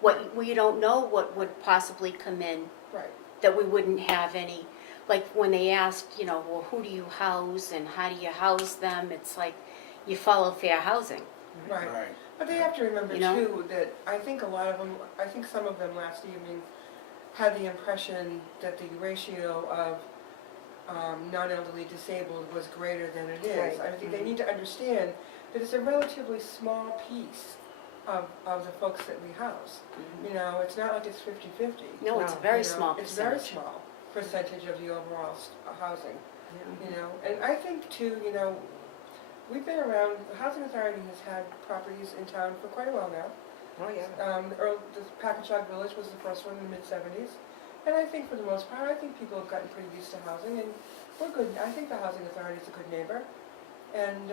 what, we don't know what would possibly come in, Right. that we wouldn't have any, like when they asked, you know, well, who do you house and how do you house them? It's like, you follow fair housing. Right. Right. But they have to remember You know? too, that I think some of them last evening had the impression that the ratio of non-elderly disabled was greater than it is. Right. I think they need to understand that it's a relatively small piece of the folks that we house. You know, it's not like it's 50-50. No, it's a No, very You know, small It's very percentage. small percentage of the overall housing, yeah. you know. And I think too, you know, we've been around, the Housing Authority has had properties in town for quite a while now. Oh, yeah. The Packagug Village was the first one in the mid-70s. And I think for the most part, I think people have gotten pretty used to housing, and we're good. I think the Housing Authority is a good neighbor. And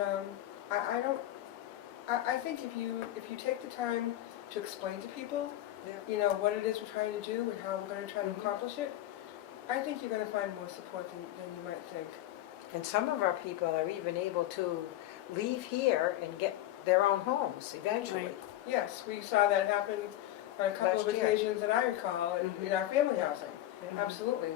I think if you take the time to explain to people, Yeah. you know, what it is we're trying to do and how we're going to try to Mhm. accomplish it, I think you're going to find more support than you might think. And some of our people are even able to leave here and get their own homes eventually. Right. Yes, we saw that happen on a couple of Last year. occasions that I recall in our family housing. Yeah. Absolutely.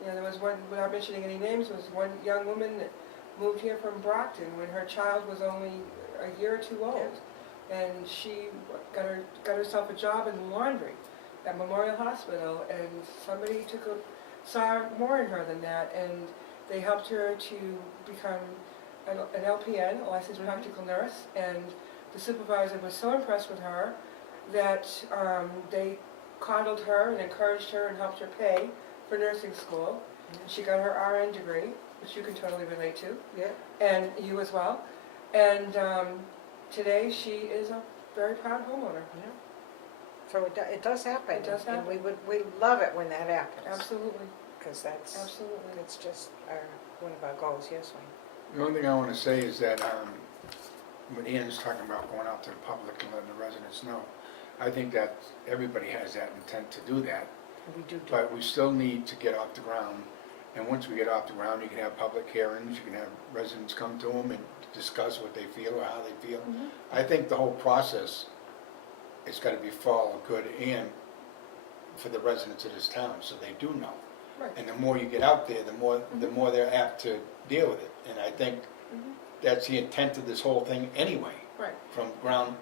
You know, there was one, without mentioning any names, was one young woman that moved here from Brockton when her child was only a year or two old. And she got herself a job in laundry at Memorial Hospital, and somebody saw more in her than that, and they helped her to become an LPN, a licensed practical nurse, and the supervisor was so impressed with her that they coddled her and encouraged her and helped her pay for nursing school. She got her RN degree, which you can totally relate to, Yeah. and you as well. And today she is a very proud homeowner. Yeah. So it does happen. It does And happen. we love it when that happens. Absolutely, Because that's absolutely. just one of our goals, yes, Wayne. The only thing I want to say is that when Ian's talking about going out to the public and letting the residents know, I think that everybody has that intent to do that, We do. but we still need to get off the ground. And once we get off the ground, you can have public hearings, you can have residents come to them and discuss what they feel or how they feel. Mhm. I think the whole process has got to be for all good and for the residents of this town, so they do know. Right. And the more you get out there, the more they're apt to deal with it. And I think Mhm. that's the intent of this whole thing anyway, Right, from ground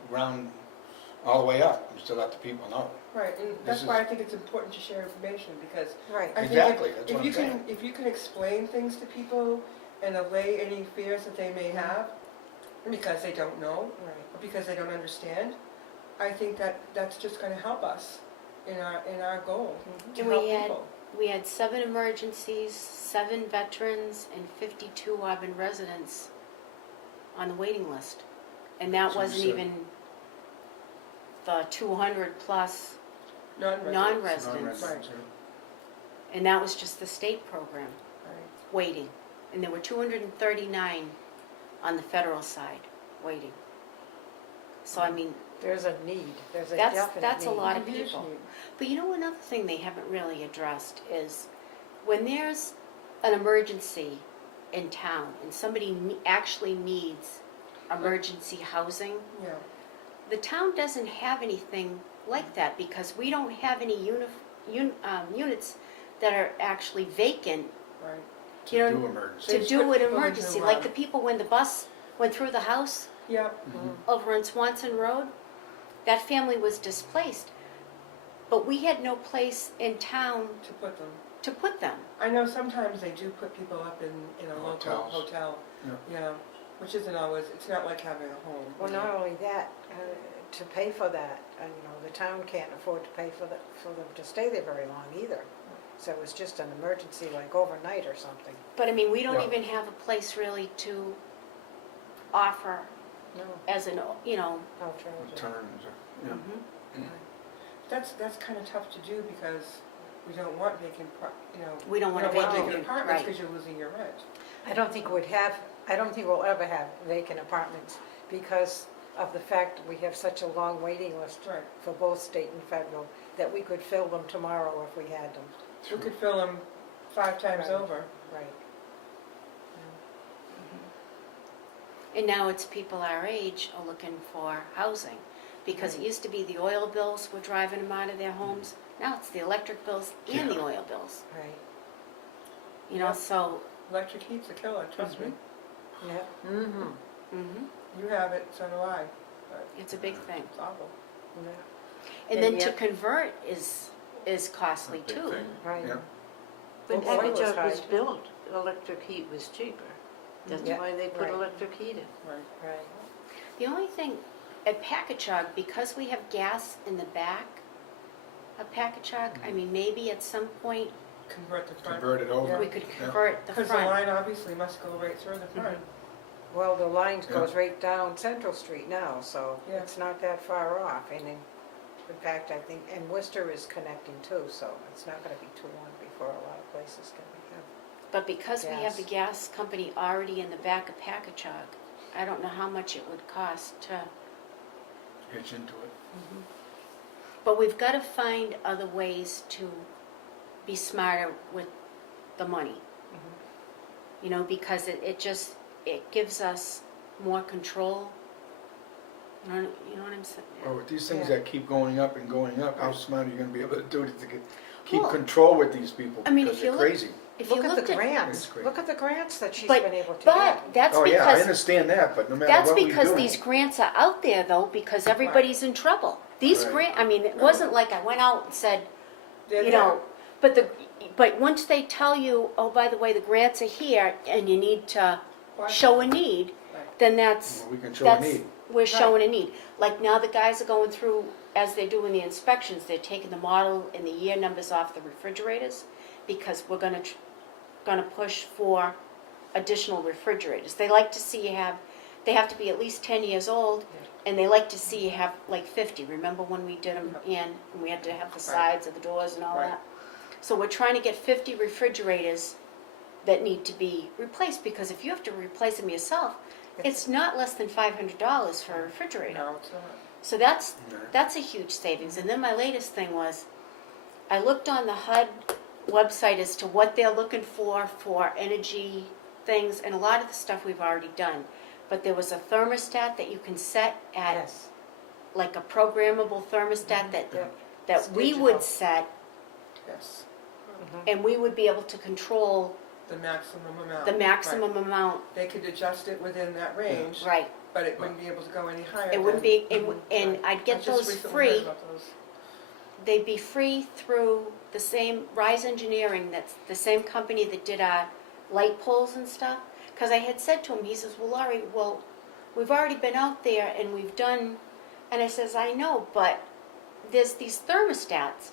all the way up, just to let the people know. right, and that's why I think it's important to share information, because Right. I think Exactly, that's what if you I'm saying. if you can explain things to people and allay any fears that they may have, because they don't know, Right. or because they don't understand, I think that's just gonna help us in our goal, to And help we had- people. We had 7 emergencies, 7 veterans, and 52 Auburn residents on the waiting list. And that So wasn't you said- even the 200 plus, Non-residents. non-residents. Non-residents, and that was just the state program, Right. waiting. And there were 239 on the federal side, waiting. So I mean, There's a need, there's a That's- definite need. that's a lot. of A huge people. need. but you know, another thing they haven't really addressed is when there's an emergency in town and somebody actually needs emergency housing, Yeah, the town doesn't have anything like that because we don't have any units that are actually vacant, right. you To know, do emergency. to They've do put an people into, emergency. Like the people when the bus went through the house Yeah, Mhm. over on Swanson Road, that family was displaced. But we had no place in town to put them. to put them. I know sometimes they do put people up in a local Hotels. hotel. Yeah. Yeah, which isn't always, it's not like having a home. Well, not only that, to pay for that, the town can't afford to pay for them to stay there very long either. So it's just an emergency, like overnight or something. But I mean, we don't Yeah. even have a place really to offer No, as an, alternative. Returns, yeah. mhm. That's kind of tough to do because we don't want vacant, We don't want a vacant vacant, apartments right. because you're losing your rent. I don't think we'd have I don't think we'll ever have vacant apartments because of the fact we have such a long waiting list Right. for both state and federal, that we could fill them tomorrow if we had them. We could fill them 5 times Right. over. Right. And now it's people our age are looking for housing. Because it used to be the oil bills were driving them out of their homes. Now it's the electric bills and the Yeah. oil bills. Right. You know, Yep. so, Electric heat's a killer, trust me. Yeah. Mm-hmm. mhm, You have it, so do I. But it's a big thing. it's awful. Yeah. And And then to yet- convert is costly Big too. thing. Right. Yeah. When Well, oil was Packagug was high. built, electric heat was cheaper. That's Yeah, why they put right. electric heat in. Right. Right. The only thing at Packagug, because we have gas in the back of Packagug, I mean, maybe at some point Convert the front. Convert it over. we could Yeah. convert the Because the front. line obviously must go right through the front. Well, the line Yeah. goes right down Central Street now, so Yeah. it's not that far off. And in fact, I think, and Worcester is connecting too, so it's not gonna be too long before a lot of places can have. But because we have Gas. the gas company already in the back of Packagug, I don't know how much it would cost to, Hitch into it. but we've got to find other ways to be smarter with the money. You know, because it just, it gives us more control. You know what I'm saying? Well, with these things Yeah. that keep going up and going up, how smart are you gonna be able to do it to keep Well, control with these people? I mean, Because if you they're look- crazy. If you Look at looked the at, grants, It's great. look at the grants that she's But- been able to but get. that's Oh, yeah, I because, understand that, but no matter that's what we because do. these grants are out there though, because everybody's in trouble. These Right. I mean, it wasn't like I went out and said, They're you know, but once they tell you, oh, by the way, the grants are here and you need to Why- show a need, Right. then that's, Well, we can show a that's, need. we're showing a need. Like now the guys are going through, as they're doing the inspections, they're taking the model and the year numbers off the refrigerators because we're gonna push for additional refrigerators. They like to see they have to be at least 10 years old and they like to see you have like 50. Remember when we did them in, and we had to have the sides of the doors and all Right. that? So we're trying to get 50 refrigerators that need to be replaced, because if you have to replace them yourself, it's not less than $500 for a refrigerator. No, it's not. So that's No. a huge savings. And then my latest thing was, I looked on the HUD website as to what they're looking for energy things, and a lot of the stuff we've already done. But there was a thermostat that you can set at, Yes. like a programmable thermostat Yep. that It's we digital. would set, Yes. and we would be able to control The maximum amount. the Right. maximum amount, They could adjust it within that range, right. but it wouldn't be able to go any higher. It wouldn't than- be, and I'd I get just those recently free. heard about those. They'd be free through the same Rise Engineering, that's the same company that did our light poles and stuff. Because I had said to him, he says, well, Laurie, well, we've already been out there and we've done, and I says, I know, but there's these thermostats.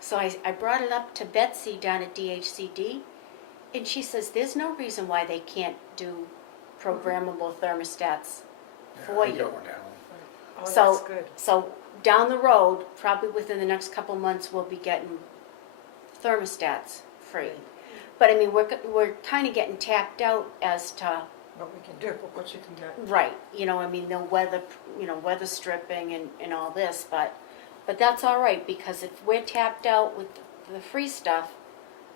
So I brought it up to Betsy down at DHCD, and she says, there's no reason why they can't do programmable thermostats Yeah, for I you. got one at home. Oh, So- that's good. So down the road, probably within the next couple months, we'll be getting thermostats free. But I mean, we're kind of getting tapped out as to, What we can do. What you can get. right, you know, I mean, the weather, weather stripping and all this, but that's all right, because if we're tapped out with the free stuff,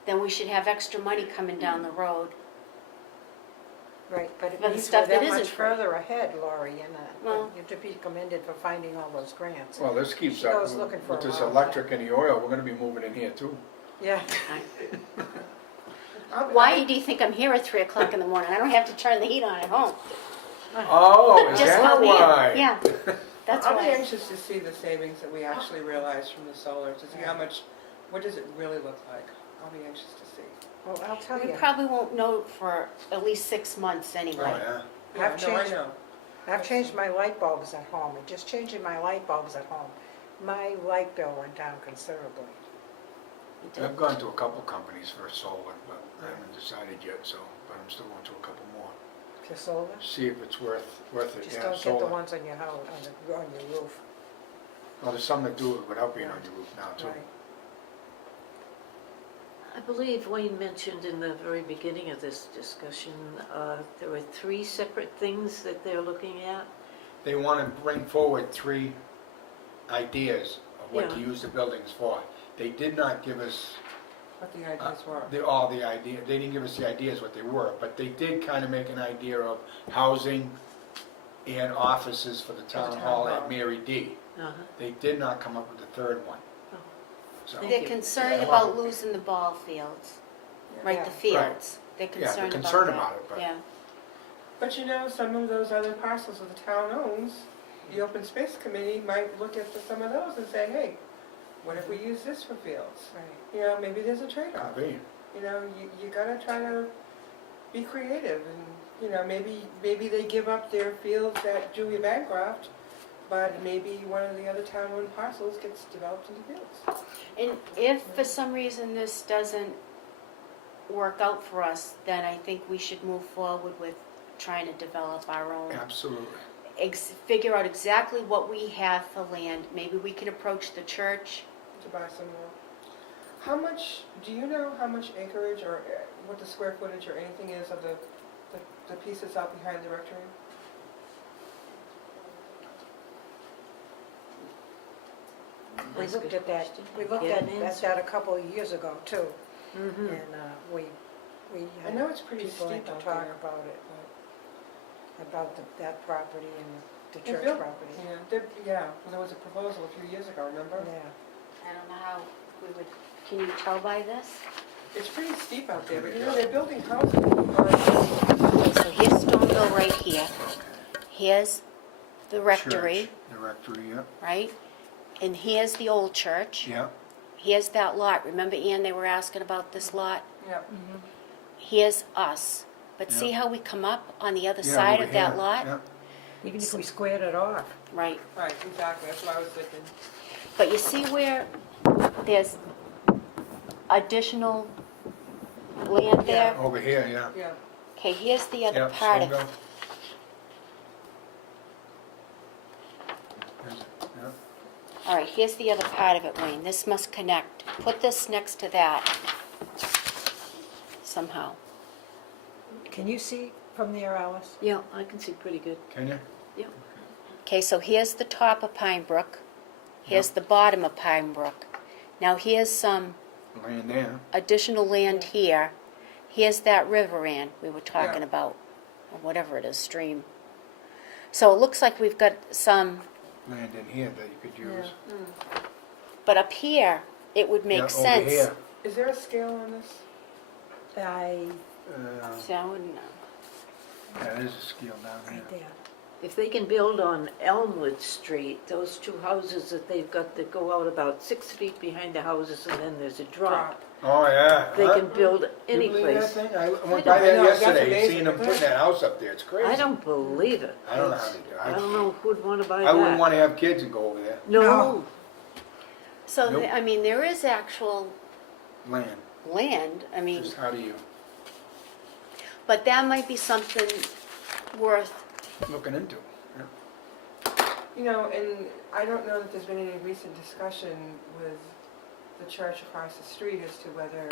then we should have extra money coming down the road. Right, but it But the means stuff we're that that isn't much free. further ahead, Laurie, and Well- you're to be commended for finding all those grants. Well, this keeps She up, goes looking for with a this while. electric and the oil, we're gonna be moving in here too. Yeah. Why do you think I'm here at 3 o'clock in the morning? I don't have to turn the heat on at home. Oh, is Just that come in. why? Yeah, that's I'll be why. anxious to see the savings that we actually realize from the solar, to see how much, what does it really look like? I'll be anxious to see. Well, I'll tell We you, probably won't know for at least 6 months Oh, anyway. yeah. Yeah, I've no, I changed- know. I've changed my light bulbs at home, and just changing my light bulbs at home, my light bill went down considerably. We did. I've gone to a couple companies for solar, but I haven't decided yet, so, but I'm still going to a couple more. For solar, See if it's worth it, just yeah, don't get the solar. ones on your house, on your roof. Well, there's some that do it without being on your roof now too. Right. believe Wayne mentioned in the very beginning of this discussion, there were 3 separate things that they're looking at. They want to bring forward 3 ideas of what to Yeah. use the buildings for. They did not give us What the ideas were. all the idea, they didn't give us the ideas what they were, but they did kind of make an idea of housing and offices for the town town hall hall. at Mary D. Uh-huh. They did not come up with the 3rd one. Oh. So, Thank They're you. concerned Yeah. about losing the ball fields, right, the Yeah. fields. They're Yeah, they're concerned about that. concerned about it, but- Yeah, But you know, some of those other parcels that the town owns, the open space committee might look at some of those and say, hey, what if we use this for fields? Right. You know, maybe there's a trade-off. could be. You know, you gotta try to be creative and, you know, maybe they give up their fields at Julia Bancroft, but maybe one of the other town-owned parcels gets developed into fields. and if for some reason this doesn't work out for us, then I think we should move forward with trying to develop our own, Absolutely. figure out exactly what we have for land. Maybe we can approach the church. To buy some more. How much, do you know how much acreage or what the square footage or anything is of the piece that's out behind the rectory? We That's a looked good at that, question. we looked Get at an that answer. a couple of years ago too, Mhm. and we I know it's pretty people in steep to out talk there. about it, about that property and the They church built- property. Yeah, well, there was a proposal a few years ago, remember? Yeah. I don't know how we would, can you tell by this? It's pretty steep out there, but you know, they're building houses on So here's Stoneville right here. Here's the rectory, Church, the rectory, yeah. right? And here's the old church. Yeah, Here's that lot. Remember, Ann, they were asking about this lot? Yeah, Here's us. But see Yeah. how we come up on the other yeah, side over of that here, lot? yeah. Even if we squared it off. Right. right, exactly, that's what I was thinking. But you see where there's additional land there? Over here, yeah. Yeah, Okay, here's the other Yeah, part of it. Stoneville. There's- yeah. All right, here's the other part of it, Wayne. This must connect. Put this next to that somehow. Can you see from there, Alice? Yeah, I can see pretty good. Can you? Yeah. Okay, so here's the top of Pine Brook. Here's the bottom of Pine Brook. Now here's some Land there. additional land here. Here's that river Ann we were talking Yeah. about, or whatever it is, stream. So it looks like we've got some, Land in here that you could use. but up here, it would Yeah, make sense. Over here. is there a scale on this? So I wouldn't know. Yeah, there's a scale down here. Right there. If they can build on Elmwood Street, those 2 houses that they've got that go out about 6 feet behind the houses and then there's a drop, Oh, yeah. they Huh? can build You any believe that place. thing? I went don't by there know, that's yesterday, amazing, seeing them isn't putting it? that house up there, it's crazy. I don't believe it. I don't know how they do it. I don't know who'd want to buy that. I wouldn't want to have kids and go over there. No. No. So, Nope. I mean, there is actual Land, land, I mean, just how do you, but that might be something worth, looking into? Yeah. You know, and I don't know that there's been any recent discussion with the church across the street as to whether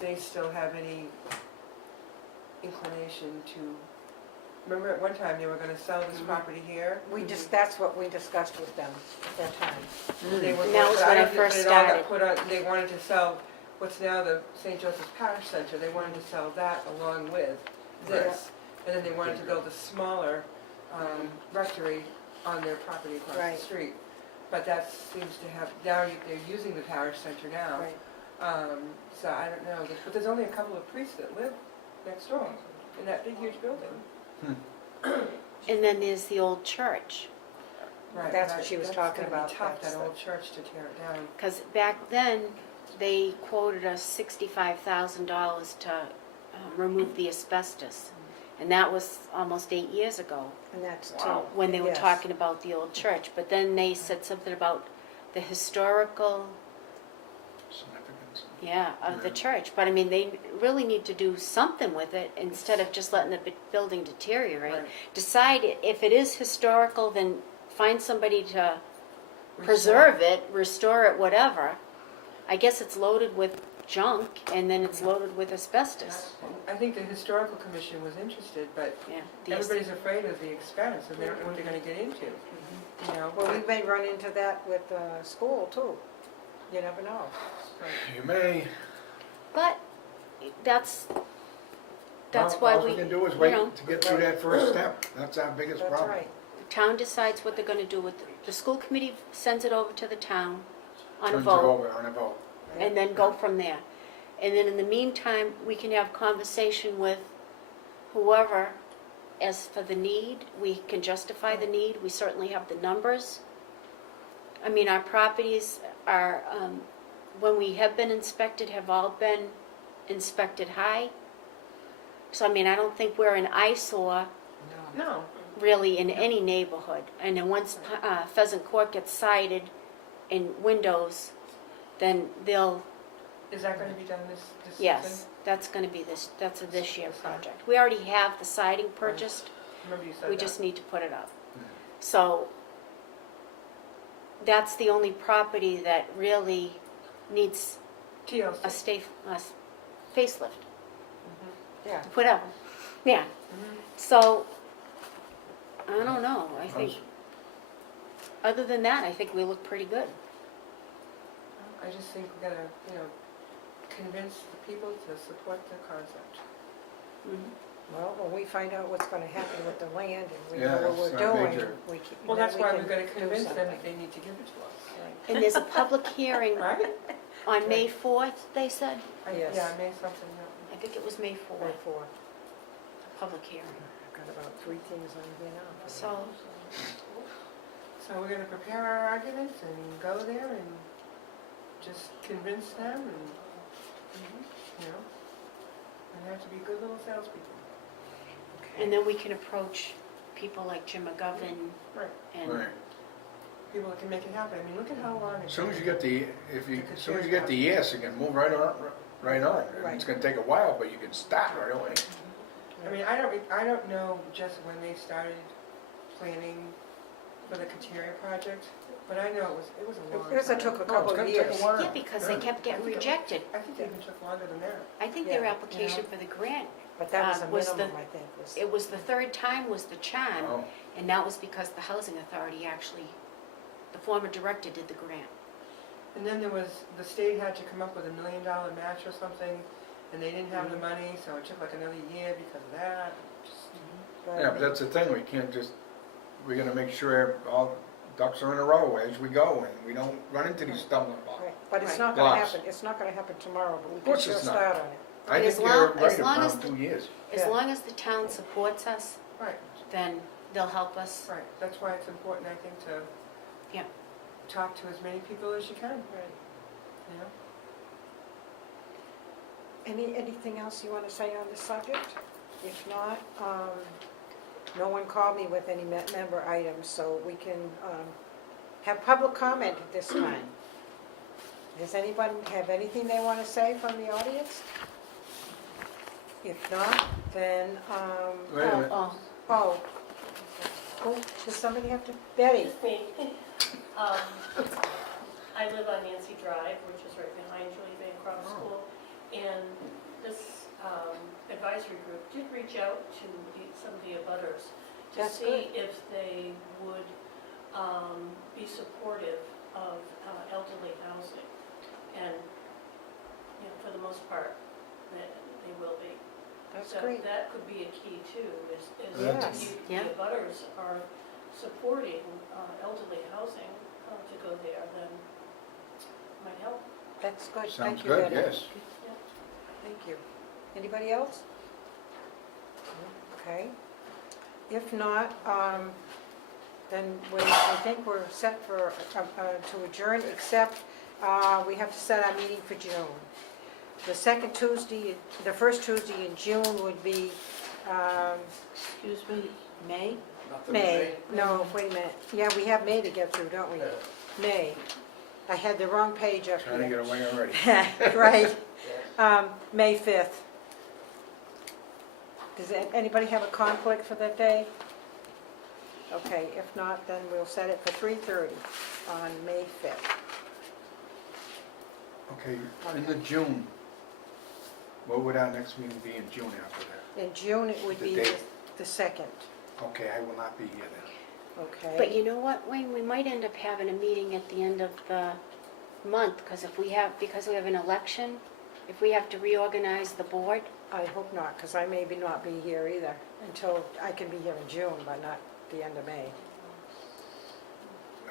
they still have any inclination to, remember at one time they were gonna sell this property here? That's what we discussed with them at that time. They were, And that was but when I don't think first it all got started. put on, they wanted to sell what's now the St. Joseph's Parish Center, they wanted to sell that along with this. And then they wanted to build a smaller rectory on their property across Right. the street. But that seems to have, now they're using the parish center now. Right. So I don't know, but there's only a couple of priests that live next door in that big huge building. and then there's the old church. Right, That's but what she was that's talking gonna be about, tough, that's that the- old church to tear it down. Because back then, they quoted us $65,000 to remove the asbestos. And that was almost 8 years ago, And that's when they were yes. talking about the old church. But then they said something about the historical, Significance. yeah, of the Yeah. church. But I mean, they really need to do something with it instead of just letting the building deteriorate. Right. Decide if it is historical, then find somebody to preserve it, restore it, whatever. I guess it's loaded with junk, and then it's loaded with asbestos. I think the historical commission was interested, but Yeah. the- everybody's afraid of the expense and they don't know what they're gonna get into, you know? Well, we may run into that with school too. You never know. You may. But that's Well, why all we, we can do is you wait know, to get through that first step. That's our biggest That's problem. right. the town decides what they're gonna do with it. The school committee sends it over to the town on a Turns it vote, over on a vote. and then go from there. And then in the meantime, we can have conversation with whoever, as for the need, we can justify the need, we certainly have the numbers. I mean, our properties are, when we have been inspected, have all been inspected high. So, I mean, I don't think we're an eyesore No, really in any neighborhood. And then once Pheasant Court gets sided in windows, then they'll, is that gonna be done this season? yes, that's gonna be that's a this year project. We already have the siding purchased, Remember you said we that. just need to put it up. So, that's the only property that really needs TLC. a facelift, Yeah. whatever, yeah. Mhm. So, I don't know, I think, other than that, I think we look pretty good. I just think we gotta, you know, convince the people to support the concept. Well, when we find out what's gonna happen with the land and we Yeah, know what we're it's not doing, major. Well, then that's we why can we've gotta do convince them something. that they need to give it to us. Right. And there's a public hearing Right? on May 4th, they said? Yes. Yeah, I made something, yeah. I think it was May 4th, Therefore, public hearing. I've got about 3 things on here now. So, So we're gonna prepare our arguments and go there and just convince them and, you know, and have to be good little salespeople. and then we can approach people like Jim McGovern Right. and, Right. People that can make it happen. I mean, look at how long As soon as you get the, as soon as you get the yes, you can move right on, right on. Right. It's gonna take a while, but you can start right away. I mean, I don't know just when they started planning for the Kateria project, but I know it was a long time. It took a couple of years. yeah, because they kept getting rejected. I think it even took longer than that. I think their Yeah, application for the grant, But that was a was the- minimum, I think, was. it was the third time was the charm, Oh, and that was because the housing authority actually, the former director did the grant. And then there was, the state had to come up with $1 million match or something, and they didn't have the money, so it took like another year because of that. Just- yeah, but that's the thing, we can't just, we're gonna make sure all ducks are in a row as we go and we don't run into these stumbling blocks. Right, but it's Right. not gonna Blocks. happen, it's not gonna happen tomorrow, but we Of can course still it's not. start on it. I As think you're long- right as long as around the- 2 years. As Yeah. long as the town supports us, Right, then they'll help us. right. That's why it's important, I think, to Yeah. talk to as many people as you can, Right. you know? Anything else you want to say on this subject? If not, no one called me with any member items, so we can have public comment at this time. Does anybody have anything they want to say from the audience? If not, then, Wait a minute. Oh, does somebody have to, Betty? Just me. I live on Nancy Drive, which is right behind Julie Van Cross School, and this advisory group did reach out to some of the abutters to That's see if they would be supportive of elderly housing. And, you know, for the most part, they will be. That's So great. that could be a key too, is Yes. if Yeah. the abutters are supporting elderly housing to go there, then might help. That's good, Sounds thank you, good, Betty. yes. Thank you. Anybody else? Okay. If not, then I think we're set for, to adjourn, except we have to set our meeting for June. The first Tuesday in June would be Excuse me, May? May. No, wait a minute. Yeah, we have May to get through, don't we? May. I had the wrong page up Trying to here. get away already. Right. May 5th. Does anybody have a conflict for that day? Okay, if not, then we'll set it for 3:30 on May 5th. Okay, in the June, What would our next meeting be in June after that? In June, it would The be date. the 2nd, Okay, I will not be here then. okay? But you know what, Wayne, we might end up having a meeting at the end of the month, because because we have an election, if we have to reorganize the board, I hope not, because I maybe not be here either until, I can be here in June, but not the end of May.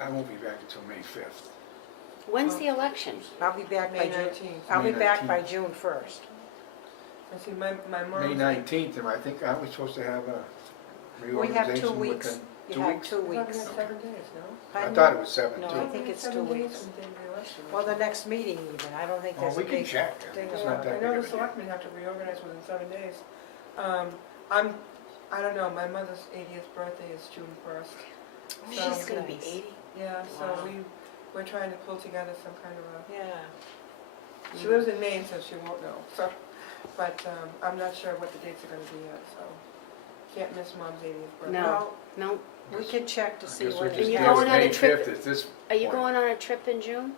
I won't be back until May 5th. when's the election? I'll be back by May June, 19th. I'll be May back by 19th. June 1st. I see, my mom. May 19th, and I think, aren't we supposed to have a We reorganization have 2 within weeks. You 2 have weeks? 2 I thought we weeks. had 7 days, no? I Pardon? thought it was 7 No, too. I think it's 2 7 days weeks. from the day of the election. Well, the next meeting even, I don't think Well, there's a we can big check. thing It's about not I that know big the of a deal. selectmen have to reorganize within 7 days. I don't know, my mother's 80th birthday is June 1st. So- She's gonna be Nice. 80. Yeah, so Wow. we're trying to pull together some kind of Yeah. she lives in Maine, so she won't know, so, but, I'm not sure what the dates are gonna be yet, so. Can't miss mom's 80th birthday. No. Well, No, we can check to I see guess when we're it's just you there going on a May trip? 5th at this are you point. going on a trip in June?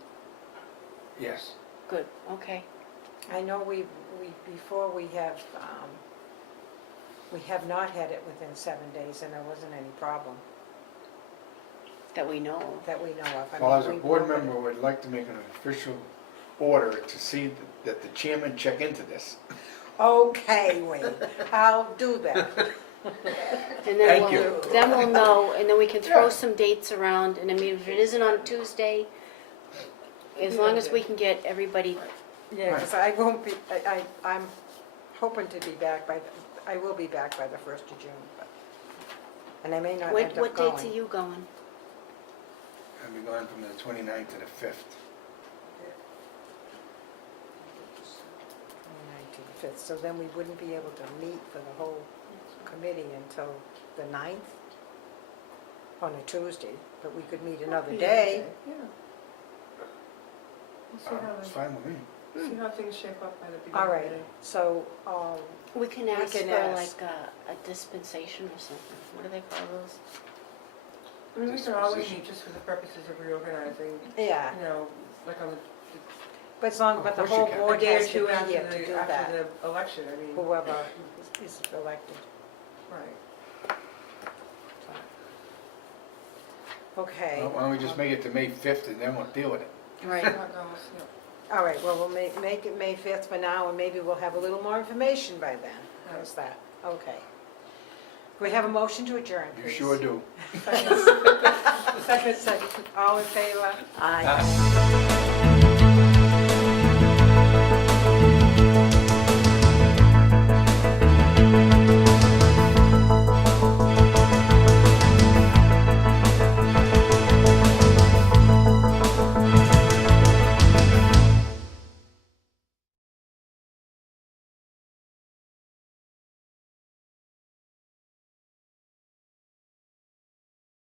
Yes. Good, okay. I know before we have not had it within 7 days, and there wasn't any problem That we know of. that we know of. I Well, mean, as a we board voted- member, would like to make an official order to see that the chairman check into this. Okay, Wayne, I'll do that. And then Thank you. then we'll know, and then we can throw Yeah. some dates around, and I mean, if it isn't on Tuesday, as long as we can get everybody, Yeah, because I won't be, I'm hoping to be back I will be back by the 1st of June, but, and I may not end up what dates are going. you going? I'll be going from the 29th to the 5th. 19th, so then we wouldn't be able to meet for the whole committee until the 9th on a Tuesday, but we could meet another Yeah, day. Yeah. We'll see how It's fine with me. see how things shape up by the beginning All of the right, day. so, We can ask can for ask. like a dispensation or something, what do they call those? I mean, we can always Disposition. meet just for the purposes of reorganizing, yeah, you know, like on but the Of whole course you can. a board day or has to two be after here to do that, after the election, I mean, whoever is elected. right. Okay, Why don't we just make it to May 5th and then we'll deal with it? right. See how it goes, yeah. All right, well, we'll make it May 5th for now, and maybe we'll have a little more information by then. How's that? Okay. We have a motion to adjourn, You please. sure do. Second, all in favor? Aye. Ah.